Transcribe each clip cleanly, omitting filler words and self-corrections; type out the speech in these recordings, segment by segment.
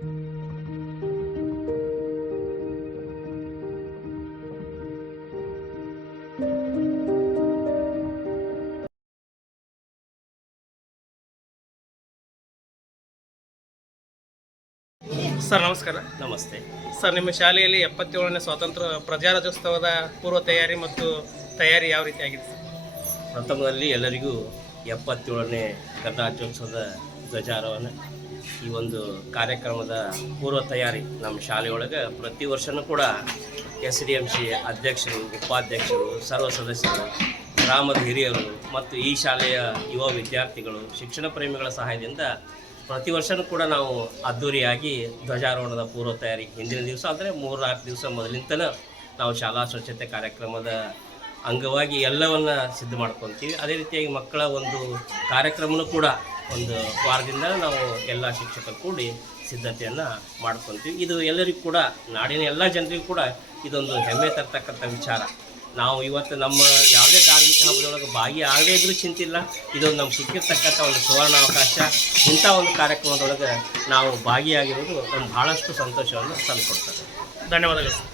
Sir ನಮಸ್ಕಾರ. ನಮಸ್ತೆ sir, ನಿಮ್ಮ ಶಾಲೆಯಲ್ಲಿ 77ನೇ ಸ್ವಾತಂತ್ರ್ಯ ಪ್ರಜಾರಾಜ್ಯೋತ್ಸವದ ಪೂರ್ವ ತಯಾರಿ ಮತ್ತು ತಯಾರಿ ಯಾವ ರೀತಿ ಆಗಿದೆ ಸರ್? ಪ್ರಥಮದಲ್ಲಿ ಎಲ್ಲರಿಗೂ 77ನೇ ಗಣರಾಜ್ಯೋತ್ಸವದ ಧ್ವಜಾರೋಹಣ ಈ ಒಂದು ಕಾರ್ಯಕ್ರಮದ ಪೂರ್ವ ತಯಾರಿ ನಮ್ಮ ಶಾಲೆಯೊಳಗೆ ಪ್ರತಿ ವರ್ಷವೂ ಕೂಡ SDMC ಅಧ್ಯಕ್ಷರು, ಉಪಾಧ್ಯಕ್ಷರು, ಸರ್ವ ಸದಸ್ಯರು, ಗ್ರಾಮದ ಹಿರಿಯರು ಮತ್ತು ಈ ಶಾಲೆಯ ಯುವ ವಿದ್ಯಾರ್ಥಿಗಳು, ಶಿಕ್ಷಣ ಪ್ರೇಮಿಗಳ ಸಹಾಯದಿಂದ ಪ್ರತಿ ವರ್ಷವೂ ಕೂಡ ನಾವು ಅದ್ಧೂರಿಯಾಗಿ ಧ್ವಜಾರೋಹಣದ ಪೂರ್ವ ತಯಾರಿ ಹಿಂದಿನ ದಿವಸ ಅಂದರೆ 3-4 ದಿವಸ ಮೊದಲಿಂದಲೇ ನಾವು ಶಾಲಾ ಸ್ವಚ್ಛತೆ ಕಾರ್ಯಕ್ರಮದ ಅಂಗವಾಗಿ ಎಲ್ಲವನ್ನು ಸಿದ್ಧ ಮಾಡ್ಕೊತೀವಿ. ಅದೇ ರೀತಿಯಾಗಿ ಮಕ್ಕಳ ಒಂದು ಕಾರ್ಯಕ್ರಮನೂ ಕೂಡ ಒಂದು ವಾರದಿಂದ ನಾವು ಎಲ್ಲ ಶಿಕ್ಷಕರು ಕೂಡಿ ಸಿದ್ಧತೆಯನ್ನು ಮಾಡ್ಕೊತೀವಿ. ಇದು ಎಲ್ಲರಿಗೂ ಕೂಡ, ನಾಡಿನ ಎಲ್ಲ ಜನರಿಗೂ ಕೂಡ ಇದೊಂದು ಹೆಮ್ಮೆ ತರ್ತಕ್ಕಂಥ ವಿಚಾರ. ನಾವು ಇವತ್ತು ನಮ್ಮ ಯಾವುದೇ ಧಾರ್ಮಿಕ ಹಬ್ಬದೊಳಗೆ ಭಾಗಿಯಾಗದೇ ಇದ್ರೂ ಚಿಂತಿಲ್ಲ, ಇದೊಂದು ನಮ್ಗೆ ಸಿಕ್ಕಿರ್ತಕ್ಕಂಥ ಒಂದು ಸುವರ್ಣಾವಕಾಶ. ಇಂಥ ಒಂದು ಕಾರ್ಯಕ್ರಮದೊಳಗೆ ನಾವು ಭಾಗಿಯಾಗಿರೋದು ನಮ್ಗೆ ಭಾಳಷ್ಟು ಸಂತೋಷವನ್ನು ತಂದುಕೊಡ್ತದೆ. ಧನ್ಯವಾದಗಳು ಸರ್.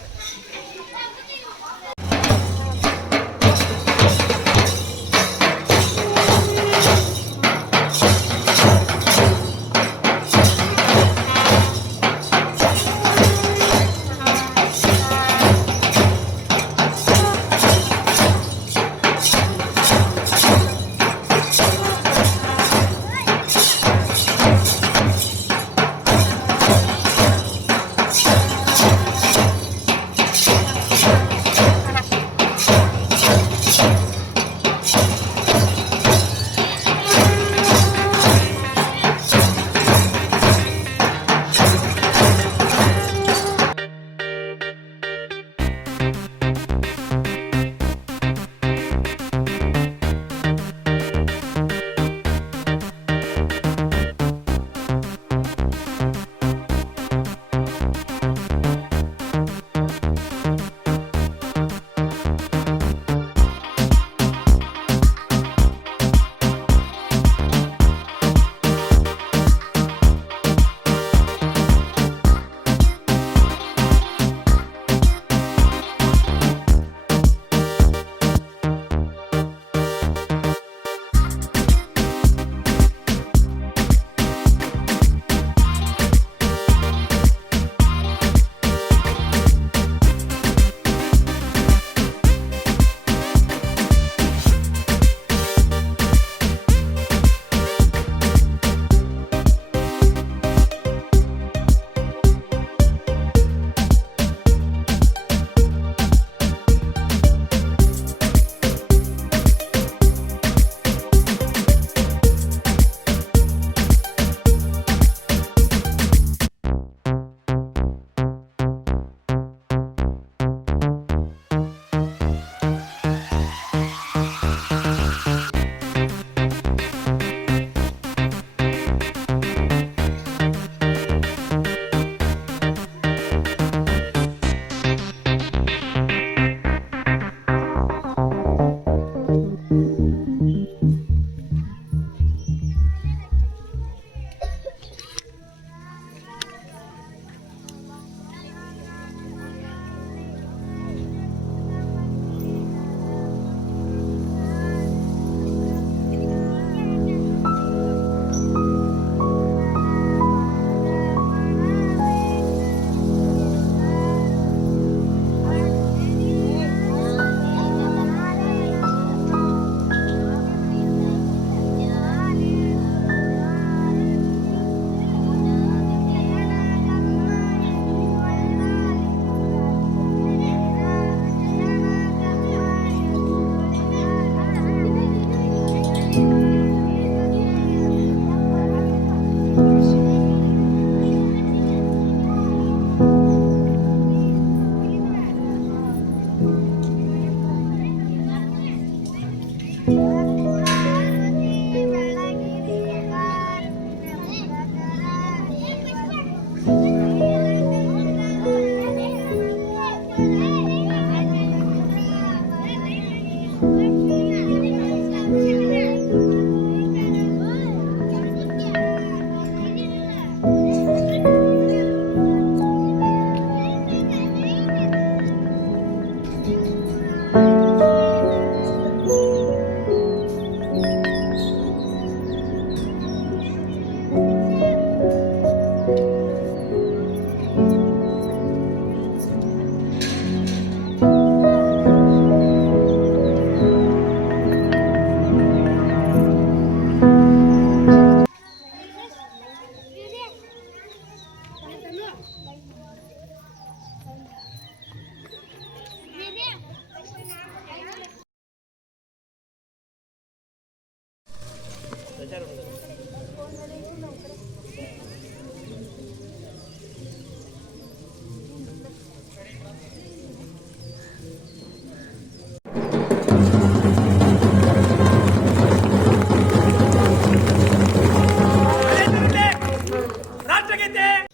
ರಾಷ್ಟ್ರಗೀತೆ.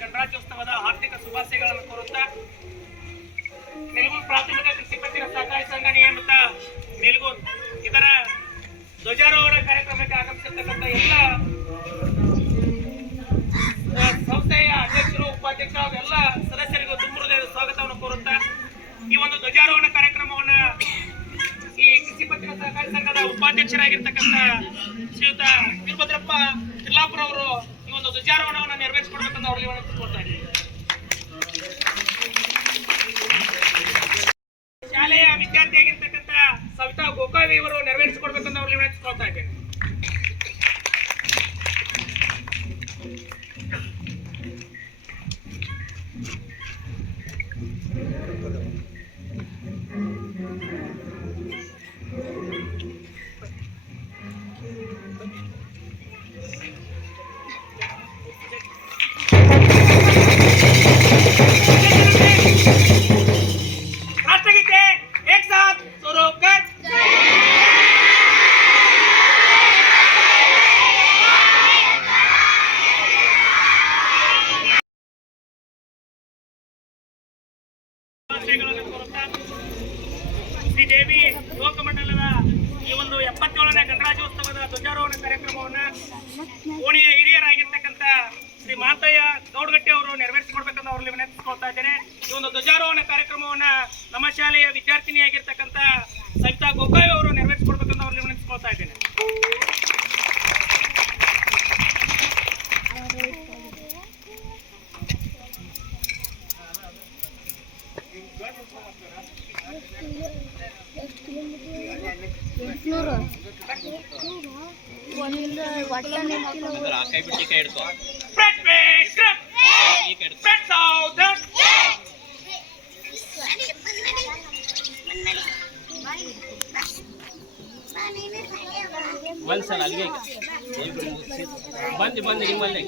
ಗಣರಾಜ್ಯೋತ್ಸವದ ಹಾರ್ದಿಕ ಶುಭಾಶಯಗಳನ್ನು ಕೋರುತ್ತಾ ನಿಲಗೂರು ಪ್ರಾಥಮಿಕ ಕೃಷಿ ಪತ್ತಿನ ಸಹಕಾರಿ ಸಂಘ ನಿಯಮಿತ ನಿಲಗೂರು ಇದರ ಧ್ವಜಾರೋಹಣ ಕಾರ್ಯಕ್ರಮಕ್ಕೆ ಆಗಮಿಸಿರ್ತಕ್ಕಂಥ ಎಲ್ಲ ಸಂಸ್ಥೆಯ ಅಧ್ಯಕ್ಷರು ಉಪಾಧ್ಯಕ್ಷರು ಎಲ್ಲ ಸದಸ್ಯರಿಗೂ ತುಂಬ ಹೃದಯದ ಸ್ವಾಗತವನ್ನು ಕೋರುತ್ತಾ ಈ ಒಂದು ಧ್ವಜಾರೋಹಣ ಕಾರ್ಯಕ್ರಮವನ್ನು ಈ ಕೃಷಿ ಪತ್ತಿನ ಸಹಕಾರಿ ಸಂಘದ ಉಪಾಧ್ಯಕ್ಷರಾಗಿರ್ತಕ್ಕಂಥ ಶ್ರೀಯುತ ವೀರಭದ್ರಪ್ಪ ಕಿರ್ಲಾಪುರ ಅವರು ಈ ಒಂದು ಧ್ವಜಾರೋಹಣವನ್ನು ನೆರವೇರಿಸಿಕೊಡ್ಬೇಕಂತ ಅವರಲ್ಲಿ ವಿನಂತಿಸಿಕೊಳ್ತಾ ಇದ್ದೀನಿ. ಶಾಲೆಯ ವಿದ್ಯಾರ್ಥಿಯಾಗಿರ್ತಕ್ಕಂಥ ಸವಿತಾ ಗೋಕಾವಿ ಅವರು ನೆರವೇರಿಸಿಕೊಡ್ಬೇಕಂತ ಅವರಲ್ಲಿ ವಿನಂತಿಸಿಕೊಳ್ತಾ ಇದ್ದೇನೆ. राष्ट्रगीते एक साथ शुरू कर। ಶ್ರೀದೇವಿ ಲೋಕಮಂಡಲದ ಈ ಒಂದು 77ನೇ ಗಣರಾಜ್ಯೋತ್ಸವದ ಧ್ವಜಾರೋಹಣ ಕಾರ್ಯಕ್ರಮವನ್ನು ಓಣಿಯ ಹಿರಿಯರಾಗಿರ್ತಕ್ಕಂಥ ಶ್ರೀ ಮಾತಯ್ಯ ಗೌಡಗಟ್ಟಿ ಅವರು ನೆರವೇರಿಸಿಕೊಡ್ಬೇಕಂತ ಅವರಲ್ಲಿ ವಿನಂತಿಸಿಕೊಳ್ತಾ ಇದ್ದೇನೆ. ಈ ಒಂದು ಧ್ವಜಾರೋಹಣ ಕಾರ್ಯಕ್ರಮವನ್ನು ನಮ್ಮ ಶಾಲೆಯ ವಿದ್ಯಾರ್ಥಿನಿಯಾಗಿರ್ತಕ್ಕಂಥ ಸವಿತಾ ಗೋಕಾವಿ ಅವರು ನೆರವೇರಿಸಿಕೊಡ್ಬೇಕಂತ ಅವರಲ್ಲಿ ವಿನಂತಿಸಿಕೊಳ್ತಾ ಇದ್ದೇನೆ. ಒಂದ್ಸಲ ಅಲ್ಲಿಗೆ ಬಂದು ನಿಮ್ಮಲ್ಲೇ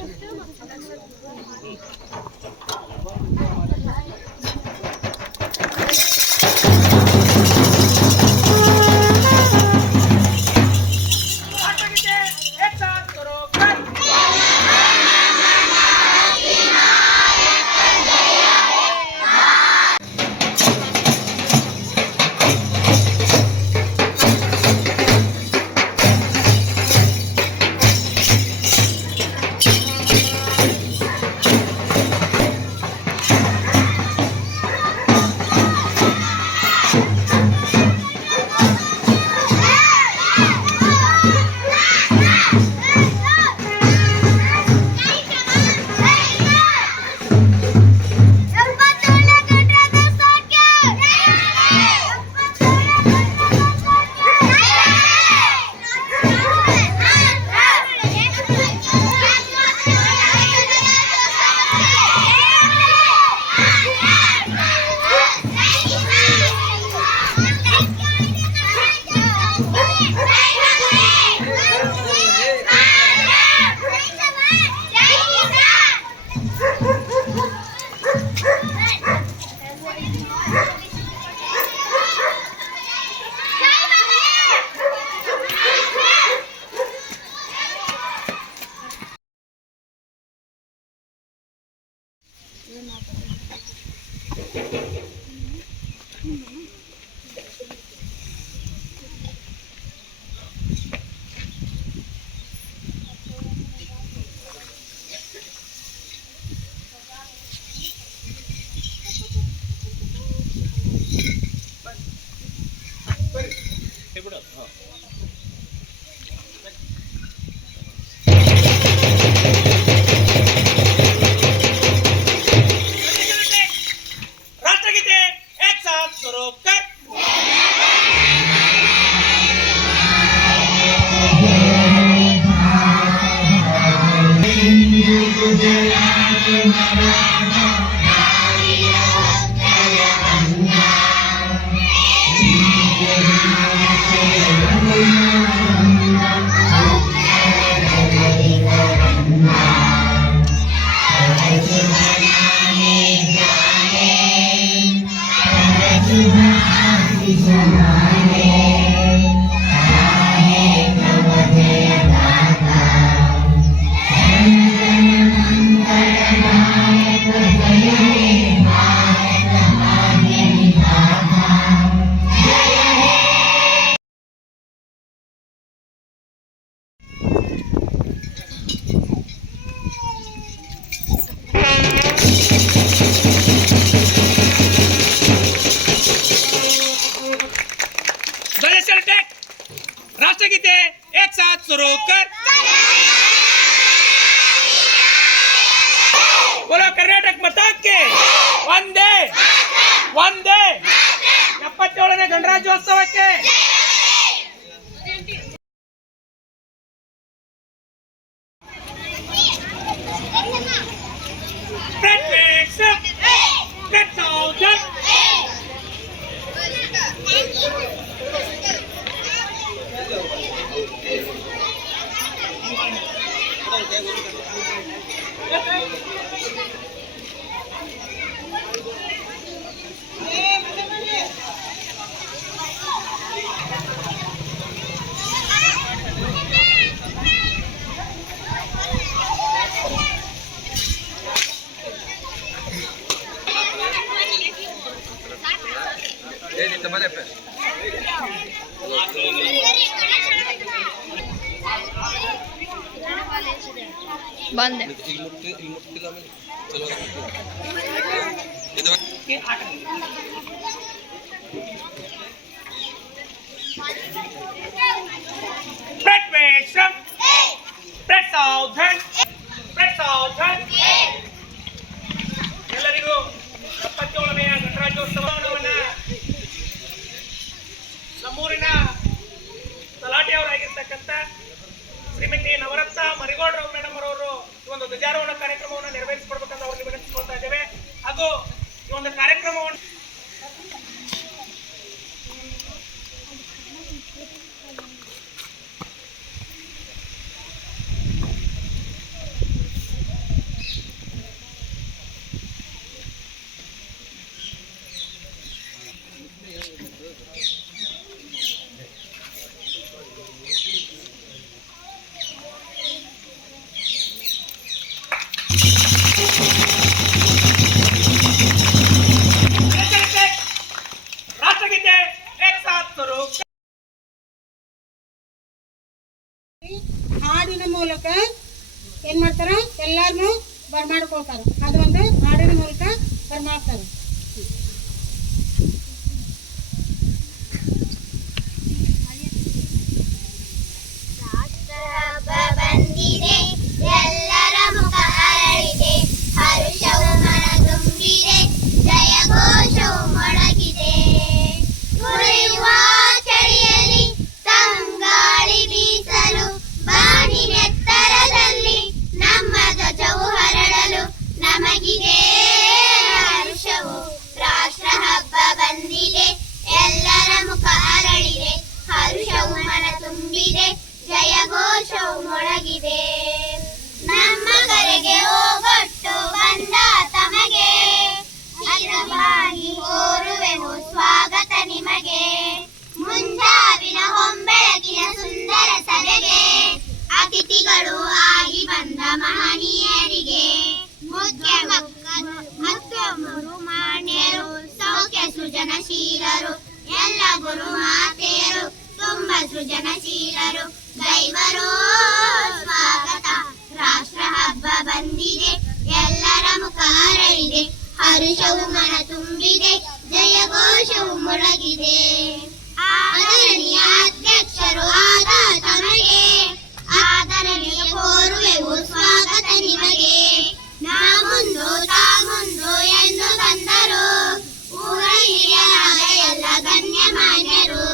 ಕರ್ನಾಟಕ ಮತಕ್ಕೆ ಒಂದೇ ಒಂದೇ 77ನೇ ಗಣರಾಜ್ಯೋತ್ಸವಕ್ಕೆ ಬಂದೆ ಎಲ್ಲರಿಗೂ 77ನೇ ಗಣರಾಜ್ಯೋತ್ಸವವನ್ನು ನಮ್ಮೂರಿನ ತಲಾಟೆಯವರಾಗಿರ್ತಕ್ಕಂಥ ಶ್ರೀಮತಿ ನವರತ್ನ ಮರಿಗೌಡ್ರ ಮೇಡಮ್ ಅವರವರು ಈ ಒಂದು ಧ್ವಜಾರೋಹಣ ಕಾರ್ಯಕ್ರಮವನ್ನು ನೆರವೇರಿಸಿಕೊಡ್ಬೇಕಂತ ಅವರಿಗೆ ವಿನಂತಿಸ್ಕೊಳ್ತಾ ಇದ್ದೇವೆ. ಹಾಗೂ ಈ ಒಂದು ಕಾರ್ಯಕ್ರಮವನ್ನು ರಾಷ್ಟ್ರಗೀತೆ ಹಾಡಿನ ಮೂಲಕ ಏನ್ ಮಾಡ್ತಾರ ಎಲ್ಲಾರನು ಬರ್ಮಾಡ್ಕೊಳ್ತಾರ. ಅದು ಒಂದು ಹಾಡಿನ ಮೂಲಕ ಬರ್ಮಾಡ್ತಾರ. ಬಂದಿದೆ ಎಲ್ಲರ ಮುಖ ಅರಳಿದೆ ಹರುಷವು ಮನ ತುಂಬಿದೆ ಜಯ ಘೋಷವು ಮೊಳಗಿದೆ ಉರಿಯುವ ಚಳಿಯಲ್ಲಿ ತಂಗಾಳಿ ಬೀಸಲು ಬಾನಿನೆತ್ತರದಲ್ಲಿ ನಮ್ಮ ಧ್ವಜವು ಹರಡಲು ನಮಗಿದೆ ಹರುಷವು ರಾಷ್ಟ್ರ ಹಬ್ಬ ಬಂದಿದೆ ಎಲ್ಲರ ಮುಖ ಅರಳಿದೆ ಹರುಷವು ಮನ ತುಂಬಿದೆ ಜಯ ಘೋಷವು ಮೊಳಗಿದೆ ನಮ್ಮ ಕರೆಗೆ ಹೋಗೊಟ್ಟು ಬಂದ ತಮಗೆ ಅರವಾಗಿ ಕೋರುವೆವು ಸ್ವಾಗತ ನಿಮಗೆ ಮುಂಜಾವಿನ ಹೊಂಬೆಳಗಿನ ಸುಂದರ ಸಭೆಗೆ ಅತಿಥಿಗಳು ಆಗಿ ಬಂದ ಮಹನೀಯರಿಗೆ ಮುಖ್ಯ ಮಕ್ಕಳು ಮಾನ್ಯರು ಸೌಖ್ಯ ಸೃಜನಶೀಲರು ಎಲ್ಲ ಗುರು ಮಾತೆಯರು ತುಂಬ ಸೃಜನಶೀಲರು ದೈವರು ಸ್ವಾಗತ ರಾಷ್ಟ್ರ ಹಬ್ಬ ಬಂದಿದೆ ಎಲ್ಲರ ಮುಖ ಅರಳಿದೆ ಹರುಷವು ಮನ ತುಂಬಿದೆ ಜಯ ಘೋಷವು ಮೊಳಗಿದೆ ಆದರಣೀಯ ಅಧ್ಯಕ್ಷರು ಆದ ತಮಗೆ ಆದರಣೀಯ ಕೋರುವೆವು ಸ್ವಾಗತ ನಿಮಗೆ ನಾ ಮುಂದು ತಾ ಮುಂದು ಎಂದು ಬಂದರು ಊರ ಹಿರಿಯರಾದ ಎಲ್ಲ ಗಣ್ಯಮಾನ್ಯರು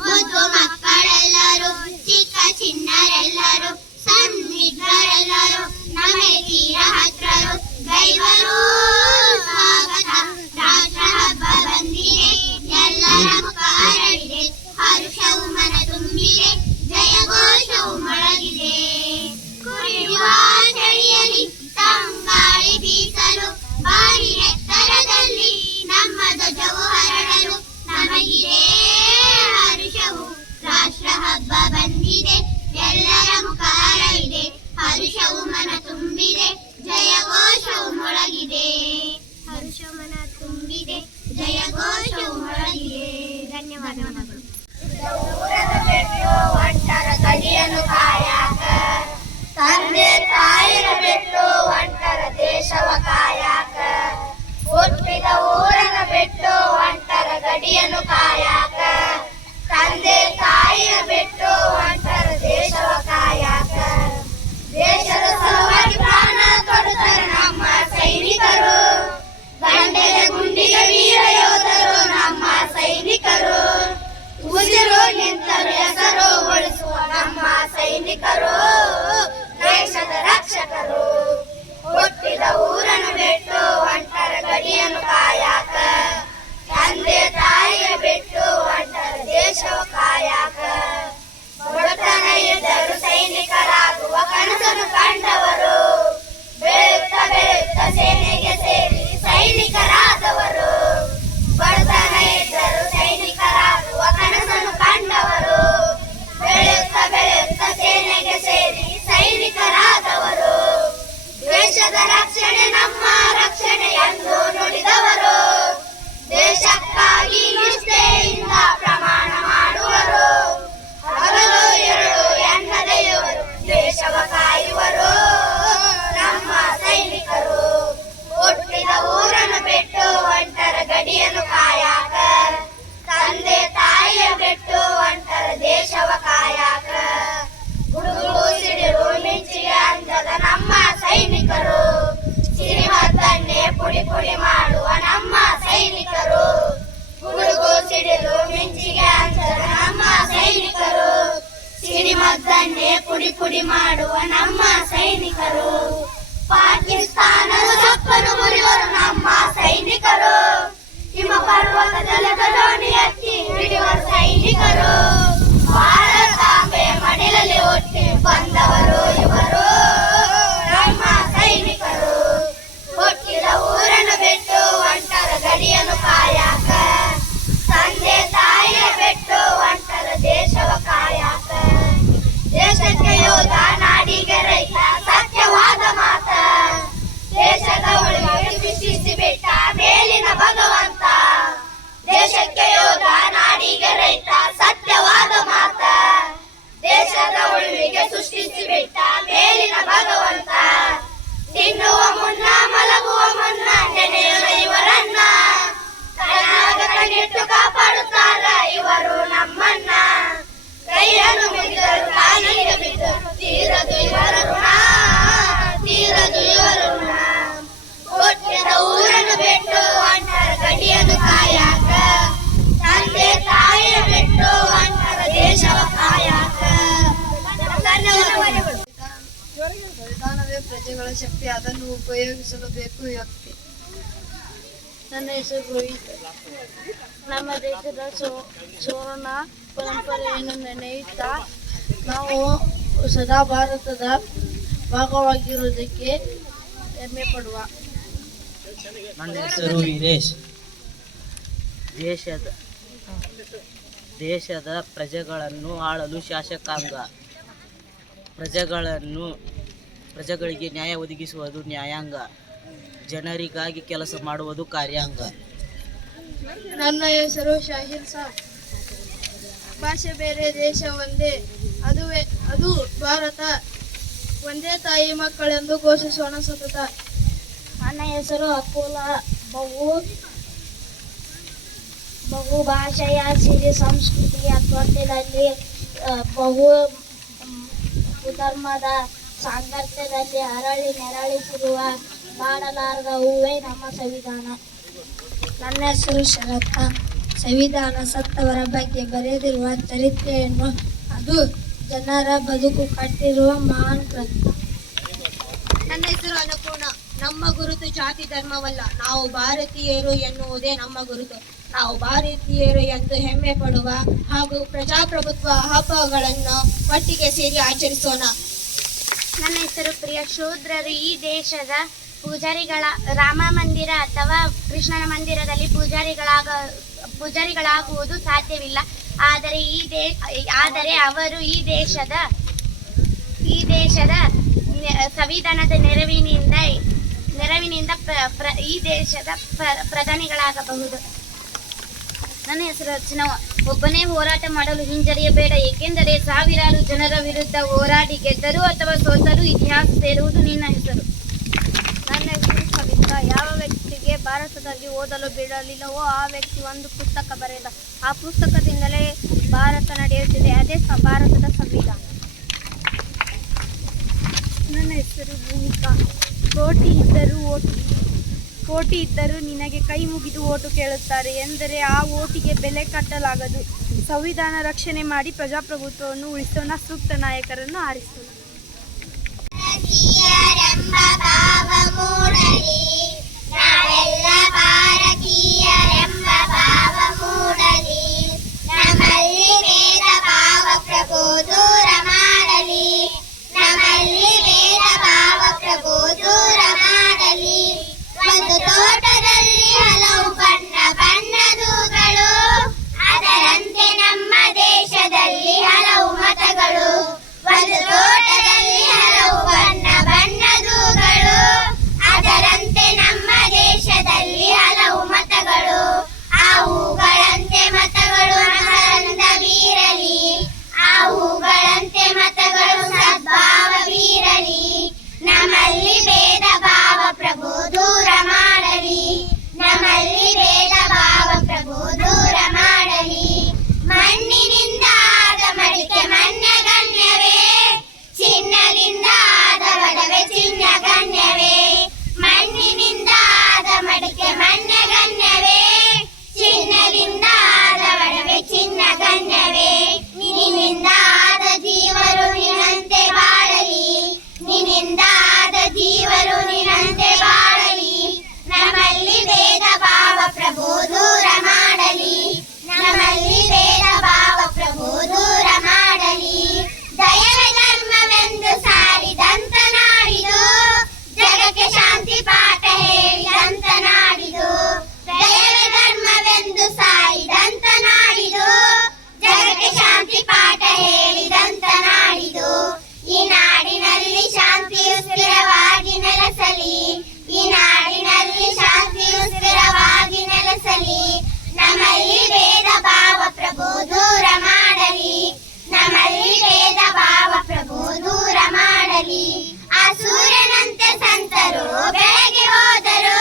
ಮುದ್ದು ಮಕ್ಕಳೆಲ್ಲರೂ ಚಿಕ್ಕ ಚಿನ್ನರೆಲ್ಲರೂ ಸನ್ನಿಧರೆಲ್ಲರೂ ನಮಗೆ ತೀರ ಹತ್ರರು ದೈವರು ಸ್ವಾಗತ ರಾಷ್ಟ್ರ ಹಬ್ಬ ಬಂದಿದೆ ಎಲ್ಲರ ಮುಖ ಅರಳಿದೆ ಹರುಷವು ಮನ ತುಂಬಿದೆ ಜಯ ಘೋಷವು ಮೊಳಗಿದೆ ಕುರಿಯುವ ಚಳಿಯಲ್ಲಿ ತಂಗಾಳಿ ಬೀಸಲು ಬಾನಿನೆತ್ತರದಲ್ಲಿ ನಮ್ಮ ಧ್ವಜವು ಹರಡಲು ನಮಗಿದೆ ಹರುಷವು ರಾಷ್ಟ್ರ ಹಬ್ಬ ಬಂದಿದೆ ಎಲ್ಲರ ಮುಖ ಅರಳಿದೆ ಹರುಷವು ಮನ ತುಂಬಿದೆ ಜಯ ಘೋಷವು ಮೊಳಗಿದೆ ಹರುಷ ಮನ ತುಂಬಿದೆ ಜಯ ಘೋಷವು ಮೊಳಗಿದೆ ಧನ್ಯವಾದಗಳು ಒಂಟರ ಗಡಿಯನ್ನು ಕಾಯಾಕ ತಂದೆ ತಾಯಿರ ಬಿಟ್ಟು ಒಂಟರ ದೇಶವ ಕಾಯಾಕ ಹುಟ್ಟಿದ ಊರನ ಬಿಟ್ಟು ಒಂಟರ ಗಡಿಯನ್ನು ಕಾಯಾಕ ತಂದೆ ತಾಯಿಯ ಬಿಟ್ಟು ಒಂಟರ ದೇಶವ ಕಾಯಾಕ ದೇಶದ ಸಲುವಾಗಿ ಪ್ರಾಣ ಕೊಡುತ್ತಾರೆ ನಮ್ಮ ಸೈನಿಕರು ಸೈನಿಕರು ದೇಶದ ರಕ್ಷಕರು. ಹುಟ್ಟಿದ ಊರನ್ನು ಬಿಟ್ಟು ಹೊಂಟರ ಗಡಿಯನ್ನು ಕಾಯಾಕ, ತಂದೆ ತಾಯಿಯ ಬಿಟ್ಟು ಹೊಂಟರ ದೇಶವ ಕಾಯಾಕ. ಬಡತನ ಇದ್ದರು ಸೈನಿಕರಾಗುವ ಕನಸನ್ನು ಕಂಡವರು, ಬೆಳೆಯುತ್ತ ಬೆಳೆಯುತ್ತ ಸೇನೆಗೆ ಸೇರಿ ಸೈನಿಕರಾದವರು. ಬಡತನ ಇದ್ದರು ಸೈನಿಕರಾಗುವ ಕನಸನ್ನು ಕಂಡವರು, ಬೆಳೆಯುತ್ತ ಬೆಳೆಯುತ್ತ ಸೇನೆಗೆ ಸೇರಿ ಸೈನಿಕರಾದವರು. ದೇಶದ ರಕ್ಷಣೆ ನಮ್ಮ ರಕ್ಷಣೆ ಎಂದು ನುಡಿದವರು, ದೇಶಕ್ಕಾಗಿ ನಿಷ್ಠೆಯಿಂದ ಪ್ರಮಾಣ ಮಾಡುವರು. ಹಗಲು ഇരുಳು ಎನ್ನದೆ ಇವರು ದೇಶವ ಕಾಯುವರು ನಮ್ಮ ಸೈನಿಕರು. ಹುಟ್ಟಿದ ಊರನ್ನು ಬಿಟ್ಟು ಹೊಂಟರ ಗಡಿಯನ್ನು ಕಾಯಾಕ, ತಂದೆ ತಾಯಿಯ ಬಿಟ್ಟು ಹೊಂಟರ ದೇಶವ ಕಾಯಾಕ. ಗುಡುಗು ಸಿಡಿರು ಮಿಂಚಿಗೆ ಅಂಜದ ನಮ್ಮ ಸೈನಿಕರು, ಸಿಡಿಮದ್ದನ್ನೇ ಪುಡಿ ಪುಡಿ ಮಾಡುವ ನಮ್ಮ ಸೈನಿಕರು. ಗುಡುಗು ಸಿಡಿಲು ಮಿಂಚಿಗೆ ಅಂಜದ ನಮ್ಮ ಸೈನಿಕರು, ಸಿಡಿಮದ್ದನ್ನೇ ಪುಡಿ ಪುಡಿ ಮಾಡುವ ನಮ್ಮ ಸೈನಿಕರು. ಪಾಕಿಸ್ತಾನದ ಸಪ್ಪನ್ನು ಮುರಿಯುವರು ನಮ್ಮ ಸೈನಿಕರು, ಹಿಮ ಪರ್ವತ ಜಲದ ದೋಣಿ ಎತ್ತಿ ಹಿಡಿಯುವ ಸೈನಿಕರು. ಭಾರತಾಂಬೆ ಮಡಿಲಲ್ಲಿ ಹುಟ್ಟಿ ಬಂದವರು ಇವರು ನಮ್ಮ ಸೈನಿಕರು. ಹುಟ್ಟಿದ ಊರನ್ನು ಬಿಟ್ಟು ಹೊಂಟರ ಗಡಿಯನ್ನು ಕಾಯಾಕ, ತಂದೆ ತಾಯಿಯ ಬಿಟ್ಟು ಹೊಂಟರ ದೇಶವ ಕಾಯಾಕ. ದೇಶಕ್ಕೆ ಯೋಧ ನಾಡಿಗೆ ರೈತ ಸತ್ಯವಾದ ಮಾತ, ದೇಶದ ಉಳಿವಿಗೆ ಸೃಷ್ಟಿಸಿ ಬಿಟ್ಟ ಮೇಲಿನ ಭಗವಂತ. ದೇಶಕ್ಕೆ ಯೋಧ ನಾಡಿಗೆ ರೈತ ಸತ್ಯವಾದ ಮಾತ, ದೇಶದ ಉಳಿವಿಗೆ ಸೃಷ್ಟಿಸಿ ಬಿಟ್ಟ ಮೇಲಿನ ಭಗವಂತ. ತಿನ್ನುವ ಮುನ್ನ ಮಲಗುವ ಮುನ್ನ ನೆನೆಯುವ ಇವರನ್ನ, ಕೈಯಾಗ ಕಣ್ಣಿಟ್ಟು ಕಾಪಾಡುತ್ತಾರ ಇವರು ನಮ್ಮನ್ನ. ಕೈಯನ್ನು ಮುಗಿದರು ಕಾಲಿಗೆ ಬಿದ್ದರು ತೀರದು ಇವರ ಋಣ, ತೀರದು ಇವರ ಋಣ. ಹುಟ್ಟಿದ ಊರನ್ನು ಬಿಟ್ಟು ಹೊಂಟರ ಗಡಿಯನ್ನು ಕಾಯಾಕ, ತಂದೆ ತಾಯಿಯ ಬಿಟ್ಟು ಹೊಂಟರ ದೇಶವ ಕಾಯಾಕ. ಧನ್ಯವಾದಗಳು. ಸಂವಿಧಾನವೇ ಪ್ರಜೆಗಳ ಶಕ್ತಿ, ಅದನ್ನು ಉಪಯೋಗಿಸಲು ಬೇಕು ವ್ಯಕ್ತಿ. ನನ್ನ ಹೆಸರು ರೋಹಿತ್. ನಮ್ಮ ದೇಶದ ಸುವರ್ಣ ಪರಂಪರೆಯನ್ನು ನೆನೆಯುತ್ತಾ ನಾವು ಸದಾ ಭಾರತದ ಭಾಗವಾಗಿರುವುದಕ್ಕೆ ಹೆಮ್ಮೆ ಪಡುವ. ನನ್ನ ಹೆಸರು ವೀರೇಶ್. ದೇಶದ ಪ್ರಜೆಗಳನ್ನು ಆಳಲು ಶಾಸಕಾಂಗ, ಪ್ರಜೆಗಳಿಗೆ ನ್ಯಾಯ ಒದಗಿಸುವುದು ನ್ಯಾಯಾಂಗ, ಜನರಿಗಾಗಿ ಕೆಲಸ ಮಾಡುವುದು ಕಾರ್ಯಾಂಗ. ನನ್ನ ಹೆಸರು ಶಾಹಿರ್ ಸಾಬ್. ಭಾಷೆ ಬೇರೆ ದೇಶ ಒಂದೇ, ಅದು ಭಾರತ. ಒಂದೇ ತಾಯಿ ಮಕ್ಕಳೆಂದು ಘೋಷಿಸೋಣ ಸತತ. ನನ್ನ ಹೆಸರು ಅಕುಲ. ಬಹು ಭಾಷೆಯ ಸಿರಿ ಸಂಸ್ಕೃತಿಯ ತ್ವಟದಲ್ಲಿ, ಬಹು ಧರ್ಮದ ಸಾಂಗತ್ಯದಲ್ಲಿ ಅರಳಿ ನೆರಳಿಸಿರುವ ಬಾಡಲಾರದ ಹೂವೇ ನಮ್ಮ ಸಂವಿಧಾನ. ನನ್ನ ಹೆಸರು ಶರತ್ತ. ಸಂವಿಧಾನ ಸತ್ತವರ ಬಗ್ಗೆ ಬರೆದಿರುವ ಚರಿತ್ರೆಯನ್ನು, ಅದು ಜನರ ಬದುಕು ಕಟ್ಟಿರುವ ಮಹಾನ್ ಗ್ರಂಥ. ನನ್ನ ಹೆಸರು ಅನ್ನಪೂರ್ಣ. ನಮ್ಮ ಗುರುತು ಜಾತಿ ಧರ್ಮವಲ್ಲ, ನಾವು ಭಾರತೀಯರು ಎನ್ನುವುದೇ ನಮ್ಮ ಗುರುತು. ನಾವು ಭಾರತೀಯರು ಎಂದು ಹೆಮ್ಮೆ ಪಡುವ ಹಾಗೂ ಪ್ರಜಾಪ್ರಭುತ್ವ ಹಬ್ಬಗಳನ್ನು ಒಟ್ಟಿಗೆ ಸೇರಿ ಆಚರಿಸೋಣ. ನನ್ನ ಹೆಸರು ಪ್ರಿಯ. ಶೂದ್ರರು ಈ ದೇಶದ ಪೂಜಾರಿಗಳ ರಾಮ ಮಂದಿರ ಅಥವಾ ಕೃಷ್ಣನ ಮಂದಿರದಲ್ಲಿ ಪೂಜಾರಿಗಳಾಗುವುದು ಸಾಧ್ಯವಿಲ್ಲ. ಆದರೆ ಅವರು ಈ ದೇಶದ ಸಂವಿಧಾನದ ನೆರವಿನಿಂದ ಈ ದೇಶದ ಪ್ರಧಾನಿಗಳಾಗಬಹುದು. ನನ್ನ ಹೆಸರು ಅರ್ಚನವ. ಒಬ್ಬನೇ ಹೋರಾಟ ಮಾಡಲು ಹಿಂಜರಿಯಬೇಡ, ಏಕೆಂದರೆ ಸಾವಿರಾರು ಜನರ ವಿರುದ್ಧ ಹೋರಾಡಿ ಗೆದ್ದರು ಅಥವಾ ಸೋತರೂ ಇತಿಹಾಸ ಸೇರುವುದು ನಿನ್ನ ಹೆಸರು. ನನ್ನ ಹೆಸರು ಕವಿತಾ. ಯಾವ ವ್ಯಕ್ತಿಗೆ ಭಾರತದಲ್ಲಿ ಓದಲು ಬಿಡಲಿಲ್ಲವೋ ಆ ವ್ಯಕ್ತಿ ಒಂದು ಪುಸ್ತಕ ಬರೆದ. ಆ ಪುಸ್ತಕದಿಂದಲೇ ಭಾರತ ನಡೆಯುತ್ತಿದೆ. ಅದೇ ಭಾರತದ ಸಂವಿಧಾನ. ನನ್ನ ಹೆಸರು ಭೂಮಿಕಾ. ಕೋಟಿ ಇದ್ದರೂ ನಿನಗೆ ಕೈ ಮುಗಿದು ಓಟು ಕೇಳುತ್ತಾರೆ ಎಂದರೆ ಆ ಓಟಿಗೆ ಬೆಲೆ ಕಟ್ಟಲಾಗದು. ಸಂವಿಧಾನ ರಕ್ಷಣೆ ಮಾಡಿ ಪ್ರಜಾಪ್ರಭುತ್ವವನ್ನು ಉಳಿಸೋಣ, ಸೂಕ್ತ ನಾಯಕರನ್ನು ಆರಿಸೋಣ. ಭಾರತೀಯರೆಂಬ ಭಾವ ಮೂಡಲಿ, ನಾವೆಲ್ಲ ಭಾರತೀಯರೆಂಬ ಭಾವ ಮೂಡಲಿ, ನಮ್ಮಲ್ಲಿ ಭೇದ ಭಾವ ಪ್ರಭು ದೂರ ಮಾಡಲಿ, ನಮ್ಮಲ್ಲಿ ಭೇದ ಭಾವ ಪ್ರಭು ದೂರ ಮಾಡಲಿ. ಒಂದು ತೋಟದಲ್ಲಿ ಹಲವು ಬಣ್ಣ ಬಣ್ಣದೂಗಳು, ಅದರಂತೆ ನಮ್ಮ ದೇಶದಲ್ಲಿ ಹಲವು ಮತಗಳು. ಒಂದು ತೋಟದಲ್ಲಿ ಹಲವು ಬಣ್ಣ ಬಣ್ಣದೂಗಳು, ಅದರಂತೆ ನಮ್ಮ ದೇಶದಲ್ಲಿ ಹಲವು ಮತಗಳು. ಆ ಹೂಗಳಂತೆ ಮತಗಳು ನಮ್ಮಲ್ಲಿಂದ ಬೀರಲಿ, ಆ ಹೂಗಳಂತೆ ಮತಗಳು ಸದ್ಭಾವ ಬೀರಲಿ, ನಮ್ಮಲ್ಲಿ ಭೇದ ಭಾವ ಪ್ರಭು ದೂರ ಮಾಡಲಿ, ನಮ್ಮಲ್ಲಿ ಭೇದ ಭಾವ ಪ್ರಭು ದೂರ ಮಾಡಲಿ. ಮಣ್ಣಿನಿಂದ ಆದ ಮಡಿಕೆ ಮನ್ಯಗಣ್ಯವೇ, ಚಿನ್ನದಿಂದ ಆದ ಒಡವೆ ಚಿನ್ನ ಗಣ್ಯವೇ, ಮಣ್ಣಿನಿಂದ ಆದ ಮಡಿಕೆ ಮನ್ಯಗಣ್ಯವೇ, ಚಿನ್ನದಿಂದ ಆದ ಒಡವೆ ಚಿನ್ನ ಗಣ್ಯವೇ. ನಿನ್ನಿಂದ ಆದ ಜೀವರು ನಿನ್ನಂತೆ ಬಾಳಲಿ, ನಿನ್ನಿಂದ ಆದ ಜೀವರು ನಿನ್ನಂತೆ ಬಾಳಲಿ, ನಮ್ಮಲ್ಲಿ ಭೇದ ಭಾವ ಪ್ರಭು ದೂರ ಮಾಡಲಿ, ನಮ್ಮಲ್ಲಿ ಭೇದ ಭಾವ ಪ್ರಭು ದೂರ ಮಾಡಲಿ. ದಯವೇ ಧರ್ಮವೆಂದು ಸಾರಿದಂತ ನಾಡಿದು, ಜಗಕ್ಕೆ ಶಾಂತಿ ಪಾಠ ಹೇಳಿದಂತ ನಾಡಿದು. ದಯವೇ ಧರ್ಮವೆಂದು ಸಾರಿದಂತ ನಾಡಿದು, ಜಗಕ್ಕೆ ಶಾಂತಿ ಪಾಠ ಹೇಳಿದಂತ ನಾಡಿದು. ಈ ನಾಡಿನಲ್ಲಿ ಶಾಂತಿಯು ಸ್ಥಿರವಾಗಿ ನೆಲೆಸಲಿ, ಈ ನಾಡಿನಲ್ಲಿ ಶಾಂತಿಯು ಸ್ಥಿರವಾಗಿ ನೆಲೆಸಲಿ, ನಮ್ಮಲ್ಲಿ ಭೇದ ಭಾವ ಪ್ರಭು ದೂರ ಮಾಡಲಿ, ನಮ್ಮಲ್ಲಿ ಭೇದ ಭಾವ ಪ್ರಭು ದೂರ ಮಾಡಲಿ. ಆ ಸೂರ್ಯನಂತೆ ಸಂತರು ಬೆಳಗ್ಗೆ ಹೋದರು,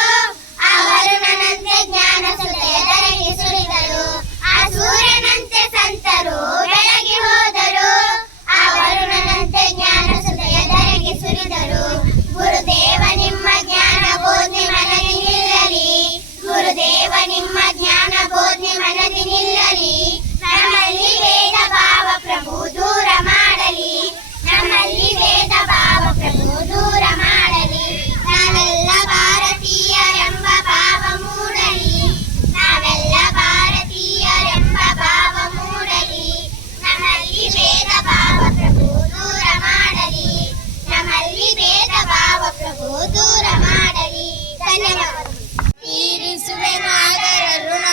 ಅವರು ನನ್ನಂತೆ ಜ್ಞಾನ ಸುದಯದರೆಗೆ ಸುರಿದರು. ಆ ಸೂರ್ಯನಂತೆ ಸಂತರು ಬೆಳಗ್ಗೆ ಹೋದರು, ಅವರು ನನ್ನಂತೆ ಜ್ಞಾನ ಸುದಯದರೆಗೆ ಸುರಿದರು. ಗುರುದೇವ ನಿಮ್ಮ ಜ್ಞಾನ ಬೋಧನೆ ಮನದಿ ನಿಲ್ಲಲಿ, ಗುರುದೇವ ನಿಮ್ಮ ಜ್ಞಾನ ಬೋಧನೆ ಮನದಿ ನಿಲ್ಲಲಿ, ನಮ್ಮಲ್ಲಿ ಭೇದ ಭಾವ ಪ್ರಭು ದೂರ ಮಾಡಲಿ, ನಮ್ಮಲ್ಲಿ ಭೇದ ಭಾವ ಪ್ರಭು ದೂರ ಮಾಡಲಿ. ನಾವೆಲ್ಲ ಭಾರತೀಯರೆಂಬ ಭಾವ ಮೂಡಲಿ, ನಾವೆಲ್ಲ ಭಾರತೀಯರೆಂಬ ಭಾವ ಮೂಡಲಿ, ನಮ್ಮಲ್ಲಿ ಭೇದ ಭಾವ ಪ್ರಭು ದೂರ ಮಾಡಲಿ, ನಮ್ಮಲ್ಲಿ ಭೇದ ಭಾವ ಪ್ರಭು ದೂರ ಮಾಡಲಿ. ಧನ್ಯವಾದಗಳು. ತೀರಿಸುವೆನು ಅದರ ಋಣ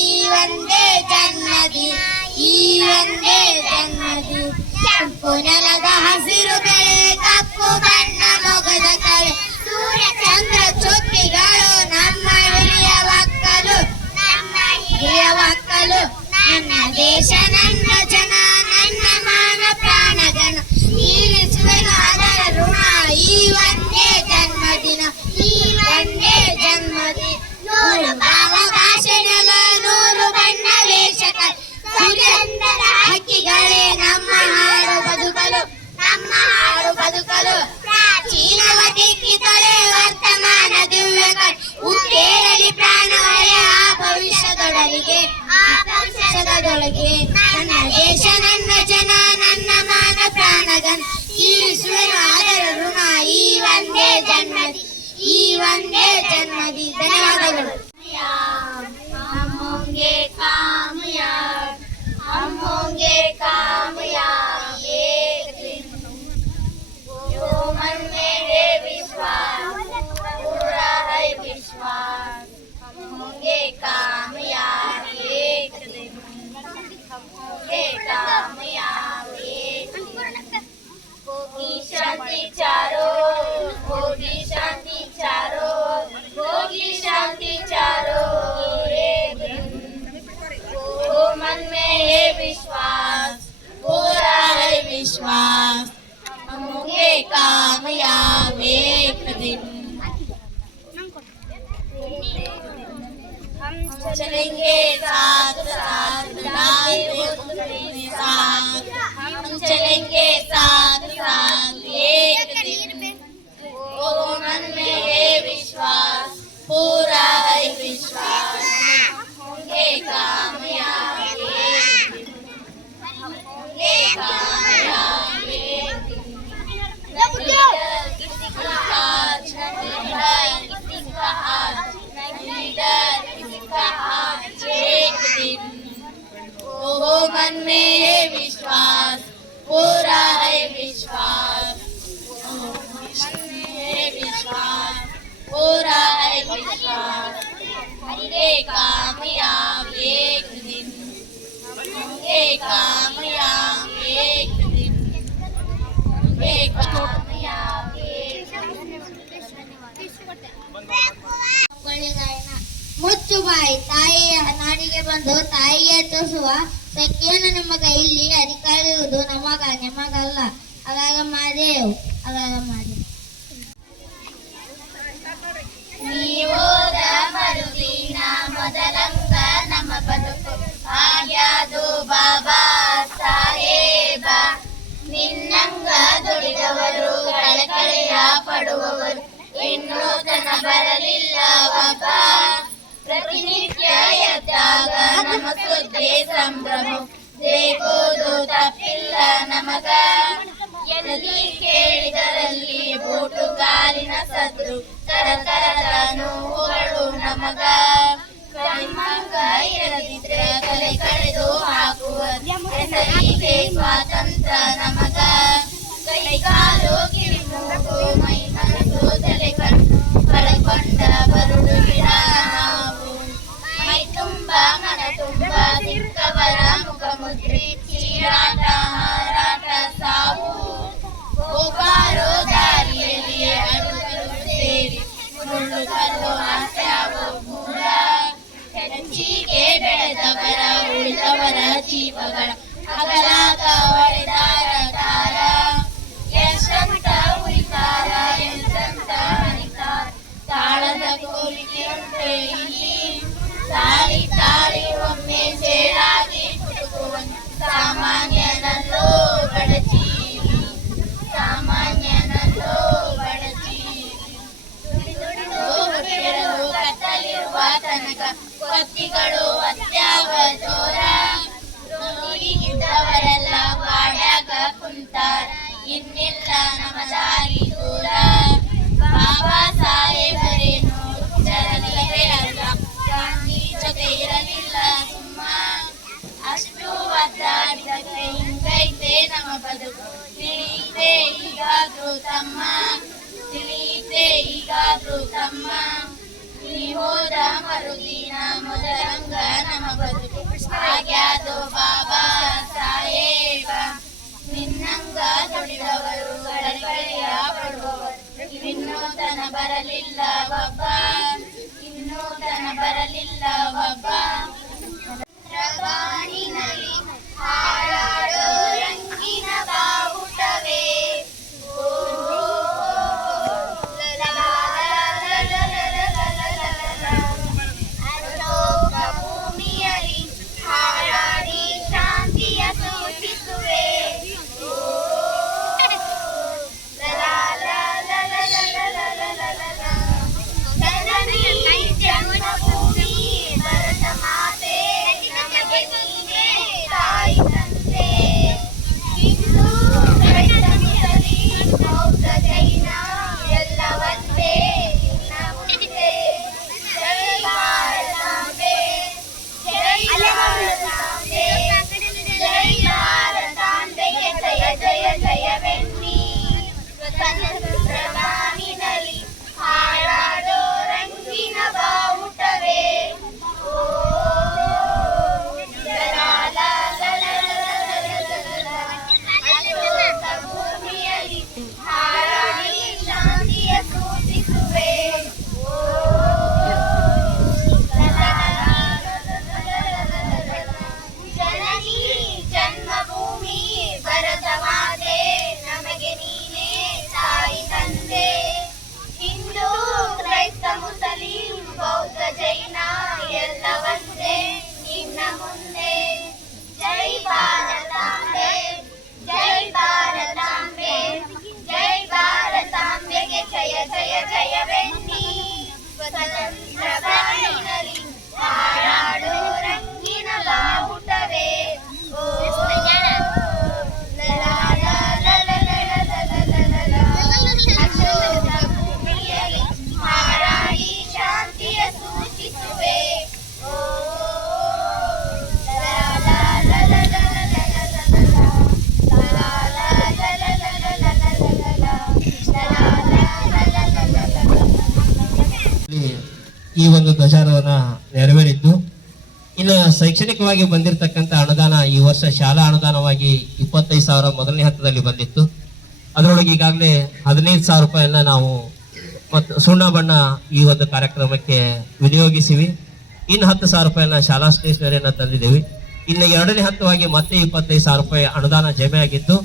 ಈ ಒಂದೇ ಜನ್ಮದಿ, ಈ ಒಂದೇ ಜನ್ಮದಿ. ಕೆಂಪು ನೆಲದ ಹಸಿರು ಬೆಳೆ, ಕಪ್ಪು ಬಣ್ಣ ಮೊಗದ ಕಳೆ, ಸೂರ್ಯ ಚಂದ್ರ ಚುಕ್ಕಿಗಳು ನಮ್ಮ ಹಿರಿಯ ಒಕ್ಕಲು, ನಮ್ಮ ಹಿರಿಯ ಒಕ್ಕಲು. ನನ್ನ ದೇಶ ನನ್ನ ಜನ ನನ್ನ ಮಾನ ಪ್ರಾಣಗಣ, ತೀರಿಸುವೆನು ಅದರ ಋಣ ಈ ಒಂದೇ ಜನ್ಮದಿನ, ಈ ಒಂದೇ ಜನ್ಮದಿ. ನೂರು ಭಾವ ಭಾಷೆ ನೆಲ, ನೂರು ಬಣ್ಣ ವೇಷಕ, ಸುಗಂಧದ ಹಕ್ಕಿಗಳೇ ನಮ್ಮ ಹಾಡು ಬದುಕಲು, ನಮ್ಮ ಹಾಡು ಬದುಕಲು. ಪ್ರಾಚೀನವ ದಿಕ್ಕಿತೊಳೆ ವರ್ತಮಾನ ದಿವ್ಯಕ, ಉತ್ತೇರಲಿ ಪ್ರಾಣವಯ ಆ ಭವಿಷ್ಯದೊಡಲಿಗೆ, ಆ ಭವಿಷ್ಯದೊಳಗೆ. ನನ್ನ ದೇಶ ನನ್ನ ಜನ ನನ್ನ ಮಾನ ಪ್ರಾಣಗನ್, ತೀರಿಸುವೆನು ಅದರ ಋಣ ಈ ಒಂದೇ ಜನ್ಮದಿ, ಈ ಒಂದೇ ಜನ್ಮದಿ. ಧನ್ಯವಾದಗಳು. हम होंगे कामयाब, हम होंगे कामयाब एक दिन, जो मन में है विश्वास पूरा है विश्वास. हम होंगे कामयाब एक दिन, हम होंगे कामयाब एक दिन. होगी शांति चारों, होगी शांति चारों, होगी शांति चारों. पूरा है विश्वास होंगे कामयाब एक दिन होंगे कामयाब एक दिन होंगे कामयाब एक ಗಾಯನ ಮುಚ್ಚು ಬಾಯಿ ತಾಯಿಯ ನಾಡಿಗೆ ಬಂದು ತಾಯಿಗೆ ತೋರಿಸುವ ಶಕ್ತಿಯನ್ನು ನಿಮ್ಮ ಕೈಯಲ್ಲಿ ಅಧಿಕಾರ ಇರುವುದು ನಮಗಲ್ಲ ಅವಾಗ ಮಾದೇವ್ ನೀವೋದ ಮರುದಿನ ಮೊದಲಂಗ ನಮ್ಮ ಬದುಕು ಆಗ್ಯಾದು ಬಾಬಾ ಸಾಹೇಬ ನಿನ್ನಂಗ ದುಡಿದವರು ಕಳಕಳಿಯ ಪಡುವವರು ಇನ್ನೂ ತನ ಬರಲಿಲ್ಲ ಬಾಬಾ ಪ್ರತಿನಿತ್ಯ ಎದ್ದಾಗ ನಮ್ಮ ಸುದ್ದಿ ಸಂಭ್ರಮ ದೇಗೋದು ತಪ್ಪಿಲ್ಲ ನಮಗ ಎಲ್ಲಿ ಕೇಳಿದರಲ್ಲಿ ಬೂಟುಗಾಲಿನ ಸದ್ದು ತರತರದ ನೋವುಗಳು ನಮಗ ಕೈಮಂಗ ಇರದಿದ್ರೆ ತಲೆ ಕಳೆದು ಹಾಕುವ ಹೆಸರಿಗೆ ಸ್ವಾತಂತ್ರ್ಯ ನಮಗ ಕೈಕಾಲು ಕಿರಿಮೂಗು ಮೈ ಮನಸ್ಸು ತಲೆ ಕಣ್ಣು ಕಳಕೊಂಡ ಬರುಡು ಗಿಡ ನಾವು ಮೈ ತುಂಬ ಮನ ತುಂಬ ದಿಕ್ಕವರ ಮುಖ ಮುದ್ರೆ ಚೀರಾಟ ಹಾರಾಟ ಸಾವು ಹೋಗಾರೋ ದಾರಿಯಲ್ಲಿ ಅಡುಗರು ಸೇರಿ ಮುಳ್ಳು ಕಲ್ಲು ಆಸ್ಯಾವು ಮೂಲ ಹೆಚ್ಚಿಗೆ ಬೆಳೆದವರ ಉಳಿದವರ ಜೀವಗಳ ಅಗಲಾಗ ಹೊಡೆದಾರ ದಾರ ಎಷ್ಟಂತ ಉಳಿತಾರ ಎಂತಂತ ಹರಿತಾರ ತಾಳದ ಕೋರಿಕೆಯುಂಟೆ ಇಲ್ಲಿ ತಾಳಿ ತಾಳಿ ಒಮ್ಮೆ ಸೇರಾಗಿ ಕುಟುಕುವ ಸಾಮಾನ್ಯನಲ್ಲೋ ಬಡಚೀರಿ ಸಾಮಾನ್ಯನಲ್ಲೋ ಬಡಚೀರಿ ದುಡಿದು ಕತ್ತಲಿರುವ ತನಕ ಕೊತ್ತಿಗಳು ಅತ್ಯಾವ ಜೋರ ರೋಗಿಗಿದ್ದವರೆಲ್ಲ ಬಾಡ್ಯಾಗ ಕುಂತಾರ ಇನ್ನಿಲ್ಲ ನಮ್ಮ ದಾರಿ ದೂರ ಬಾಬಾ ಸಾಹೇಬರೇನು ಜರಲಿಲ್ಲವೇ ಅಲ್ಲ ಗಾಂಧಿ ಜೊತೆ ಇರಲಿಲ್ಲ ಸುಮ್ಮ ಅಷ್ಟು ಒದ್ದಾಡಿದಕ್ಕೆ ಹಿಂಗೈತೆ ನಮ್ಮ ಬದುಕು ತಿಳಿಯಿತೆ ಈಗಾದ್ರೂ ತಮ್ಮ ನೀ ಹೋದ ಮರುದಿನ ಮೊದಲಂಗ ನಮ್ಮ ಬದುಕು ಆಗ್ಯಾದು ಬಾಬಾ ಸಾಹೇಬ ನಿನ್ನಂಗ ದುಡಿದವರು ಕಳಕಳಿಯ ಪಡುವವರು ಇನ್ನೂ ತನ ಬರಲಿಲ್ಲ ಬಾಬಾ ರವಾನಿನಲ್ಲಿ ಹಾಡಾಡೋ ರಂಗಿನ ಬಾವುಟವೇ ಅಶೋಕ ಭೂಮಿಯಲ್ಲಿ ಹಾಡಾಡಿ ಶಾಂತಿಯ ಸೂಚಿಸುವೆ ಈ ಒಂದು ಧ್ವಜಾರೋಹಣ ನೆರವೇರಿದ್ದು, ಇನ್ನು ಶೈಕ್ಷಣಿಕವಾಗಿ ಬಂದಿರತಕ್ಕಂಥ ಅನುದಾನ ಈ ವರ್ಷ ಶಾಲಾ ಅನುದಾನವಾಗಿ 25,000 ಮೊದಲನೇ ಹಂತದಲ್ಲಿ ಬಂದಿತ್ತು. ಅದರೊಳಗೆ ಈಗಾಗಲೇ 15,000 ರೂಪಾಯಿಯನ್ನ ನಾವು ಮತ್ತು ಸುಣ್ಣ ಬಣ್ಣ ಈ ಒಂದು ಕಾರ್ಯಕ್ರಮಕ್ಕೆ ವಿನಿಯೋಗಿಸಿವಿ. ಇನ್ನು 10,000 ರೂಪಾಯಿನ ಶಾಲಾ ಸ್ಟೇಷನರಿಯನ್ನು ತಂದಿದ್ದೀವಿ. ಇನ್ನು ಎರಡನೇ ಹಂತವಾಗಿ ಮತ್ತೆ 25,000 ರೂಪಾಯಿ ಅನುದಾನ ಜಮೆ ಆಗಿದ್ದು,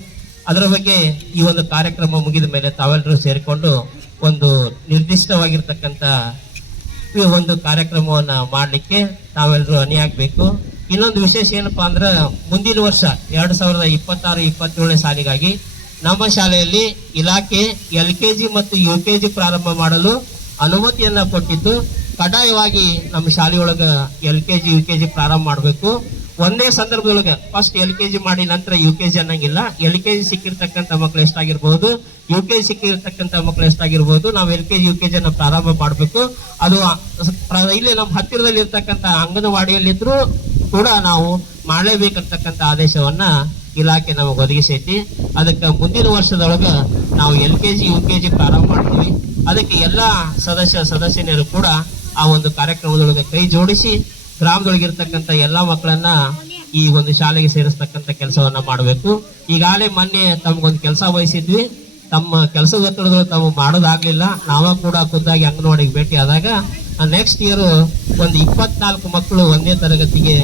ಅದರ ಬಗ್ಗೆ ಈ ಒಂದು ಕಾರ್ಯಕ್ರಮ ಮುಗಿದ ಮೇಲೆ ತಾವೆಲ್ಲರೂ ಸೇರಿಕೊಂಡು ಒಂದು ನಿರ್ದಿಷ್ಟವಾಗಿರ್ತಕ್ಕಂಥ ಈ ಒಂದು ಕಾರ್ಯಕ್ರಮವನ್ನ ಮಾಡಲಿಕ್ಕೆ ತಾವೆಲ್ಲರೂ ಅಣಿಯಾಗಬೇಕು. ಇನ್ನೊಂದು ವಿಶೇಷ ಏನಪ್ಪಾ ಅಂದ್ರೆ, ಮುಂದಿನ ವರ್ಷ 2026-27 ಸಾಲಿಗಾಗಿ ನಮ್ಮ ಶಾಲೆಯಲ್ಲಿ ಇಲಾಖೆ LKG ಮತ್ತು UKG ಪ್ರಾರಂಭ ಮಾಡಲು ಅನುಮತಿಯನ್ನ ಕೊಟ್ಟಿದ್ದು, ಕಡ್ಡಾಯವಾಗಿ ನಮ್ಮ ಶಾಲೆಯೊಳಗ LKG UKG ಪ್ರಾರಂಭ ಮಾಡಬೇಕು. ಒಂದೇ ಸಂದರ್ಭದೊಳಗೆ ಫಸ್ಟ್ LKG ಮಾಡಿ ನಂತರ UKG ಅನ್ನಂಗಿಲ್ಲ. LKG ಸಿಕ್ಕಿರ್ತಕ್ಕಂಥ ಮಕ್ಕಳು ಎಷ್ಟಾಗಿರ್ಬಹುದು, UKG ಸಿಕ್ಕಿರ್ತಕ್ಕಂಥ ಮಕ್ಕಳು ಎಷ್ಟಾಗಿರ್ಬೋದು, ನಾವು LKG UKG ಅನ್ನ ಪ್ರಾರಂಭ ಮಾಡಬೇಕು. ಅದು ಇಲ್ಲಿ ನಮ್ಮ ಹತ್ತಿರದಲ್ಲಿ ಇರ್ತಕ್ಕಂಥ ಅಂಗನವಾಡಿಯಲ್ಲಿದ್ರು ಕೂಡ ನಾವು ಮಾಡಲೇಬೇಕಂತಕ್ಕಂಥ ಆದೇಶವನ್ನ ಇಲಾಖೆ ನಮಗೆ ಒದಗಿಸೈತಿ. ಅದಕ್ಕೆ ಮುಂದಿನ ವರ್ಷದೊಳಗ ನಾವು LKG UKG ಪ್ರಾರಂಭ ಮಾಡ್ತೀವಿ. ಅದಕ್ಕೆ ಎಲ್ಲ ಸದಸ್ಯರು ಕೂಡ ಆ ಒಂದು ಕಾರ್ಯಕ್ರಮದೊಳಗೆ ಕೈ ಜೋಡಿಸಿ ಗ್ರಾಮದೊಳಗಿರ್ತಕ್ಕಂಥ ಎಲ್ಲಾ ಮಕ್ಕಳನ್ನ ಈ ಒಂದು ಶಾಲೆಗೆ ಸೇರಿಸ್ತಕ್ಕಂಥ ಕೆಲಸವನ್ನ ಮಾಡಬೇಕು. ಈಗಾಗಲೇ ಮೊನ್ನೆ ತಮ್ಗೊಂದು ಕೆಲಸ ವಹಿಸಿದ್ವಿ. ತಮ್ಮ ಕೆಲಸದ ಒತ್ತಡಗಳು ತಾವು ಮಾಡೋದಾಗ್ಲಿಲ್ಲ. ನಾವ ಕೂಡ ಖುದ್ದಾಗಿ ಅಂಗನವಾಡಿಗೆ ಭೇಟಿ ಆದಾಗ ನೆಕ್ಸ್ಟ್ ಇಯರ್ ಒಂದು 24 ಮಕ್ಕಳು ಒಂದೇ ತರಗತಿಗೆ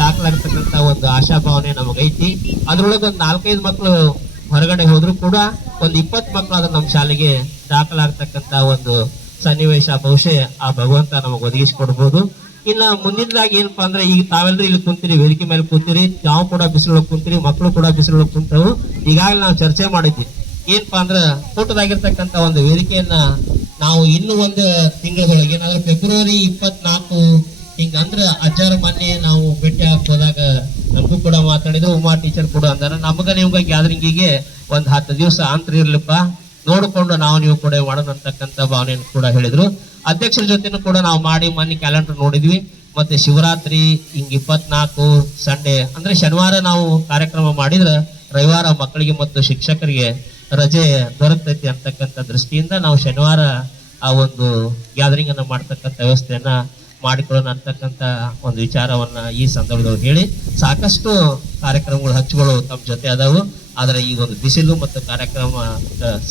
ದಾಖಲಾಗತಕ್ಕಂಥ ಒಂದು ಆಶಾಭಾವನೆ ನಮಗೈತಿ. ಅದ್ರೊಳಗೆ ಒಂದು 4-5 ಮಕ್ಕಳು ಹೊರಗಡೆ ಹೋದ್ರು ಕೂಡ ಒಂದು 20 ಮಕ್ಕಳು ಆದ್ರೆ ನಮ್ಮ ಶಾಲೆಗೆ ದಾಖಲಾಗತಕ್ಕಂಥ ಒಂದು ಸನ್ನಿವೇಶ ಬಹುಶಃ ಆ ಭಗವಂತ ನಮಗೆ ಒದಗಿಸಿಕೊಡ್ಬೋದು. ಇನ್ನು ಮುಂದಿನದಾಗಿ ಏನಪ್ಪಾ ಅಂದ್ರೆ, ಈಗ ತಾವೆಲ್ಲರೂ ಇಲ್ಲಿ ಕುಂತೀರಿ, ವೇದಿಕೆ ಮೇಲೆ ಕೂತೀರಿ, ನಾವು ಕೂಡ ಬಿಸಿಲೊಳಗೆ ಕುಂತೀರಿ, ಮಕ್ಕಳು ಕೂಡ ಬಿಸಿಲೊಳಗೆ ಕುಂತವು. ಈಗಾಗಲೇ ನಾವು ಚರ್ಚೆ ಮಾಡಿದ್ವಿ. ಏನಪ್ಪಾ ಅಂದ್ರೆ, ತೋಟದಾಗಿರ್ತಕ್ಕಂಥ ಒಂದು ವೇದಿಕೆಯನ್ನ ನಾವು ಇನ್ನು ಒಂದು ತಿಂಗಳೊಳಗೆ ಏನಾದ್ರೂ ಫೆಬ್ರವರಿ 24 ಹಿಂಗಂದ್ರೆ ಅಜ್ಜಾರ ಮೊನ್ನೆ ನಾವು ಭೇಟಿ ಹೋದಾಗ ನಮಗೂ ಕೂಡ ಮಾತಾಡಿದ್ರು, ಉಮಾ ಟೀಚರ್ ಕೂಡ ಅಂದಾರ, ನಮಗ ನಿಮ್ಗೆ ಗ್ಯಾದರಿಂಗಿಗೆ ಒಂದು 10 ದಿವಸ ಅಂತರ ಇರ್ಲಿಪ್ಪ, ನೋಡಿಕೊಂಡು ನಾವು ನೀವು ಕೂಡ ಮಾಡೋದಂತಕ್ಕಂಥ ಭಾವನೆಯನ್ನು ಕೂಡ ಹೇಳಿದ್ರು. ಅಧ್ಯಕ್ಷರ ಜೊತೆನೂ ಕೂಡ ನಾವು ಮಾಡಿ ಮೊನ್ನೆ ಕ್ಯಾಲೆಂಡರ್ ನೋಡಿದ್ವಿ. ಮತ್ತೆ ಶಿವರಾತ್ರಿ ಹಿಂಗ್ 24 ಸಂಡೇ ಅಂದ್ರೆ ಶನಿವಾರ ನಾವು ಕಾರ್ಯಕ್ರಮ ಮಾಡಿದ್ರೆ ರವಿವಾರ ಮಕ್ಕಳಿಗೆ ಮತ್ತು ಶಿಕ್ಷಕರಿಗೆ ರಜೆ ದೊರಕತೈತಿ ಅಂತಕ್ಕಂಥ ದೃಷ್ಟಿಯಿಂದ ನಾವು ಶನಿವಾರ ಆ ಒಂದು ಗ್ಯಾದರಿಂಗ್ ಅನ್ನ ಮಾಡ್ತಕ್ಕಂಥ ವ್ಯವಸ್ಥೆಯನ್ನ ಮಾಡಿಕೊಳ್ಳೋಣ ಅಂತಕ್ಕಂಥ ಒಂದು ವಿಚಾರವನ್ನ ಈ ಸಂದರ್ಭದಲ್ಲಿ ಹೇಳಿ, ಸಾಕಷ್ಟು ಕಾರ್ಯಕ್ರಮಗಳು ಹಚ್ಚುಗಳು ತಮ್ಮ ಜೊತೆ ಅದಾವು. ಆದ್ರೆ ಈ ಒಂದು ಬಿಸಿಲು ಮತ್ತು ಕಾರ್ಯಕ್ರಮ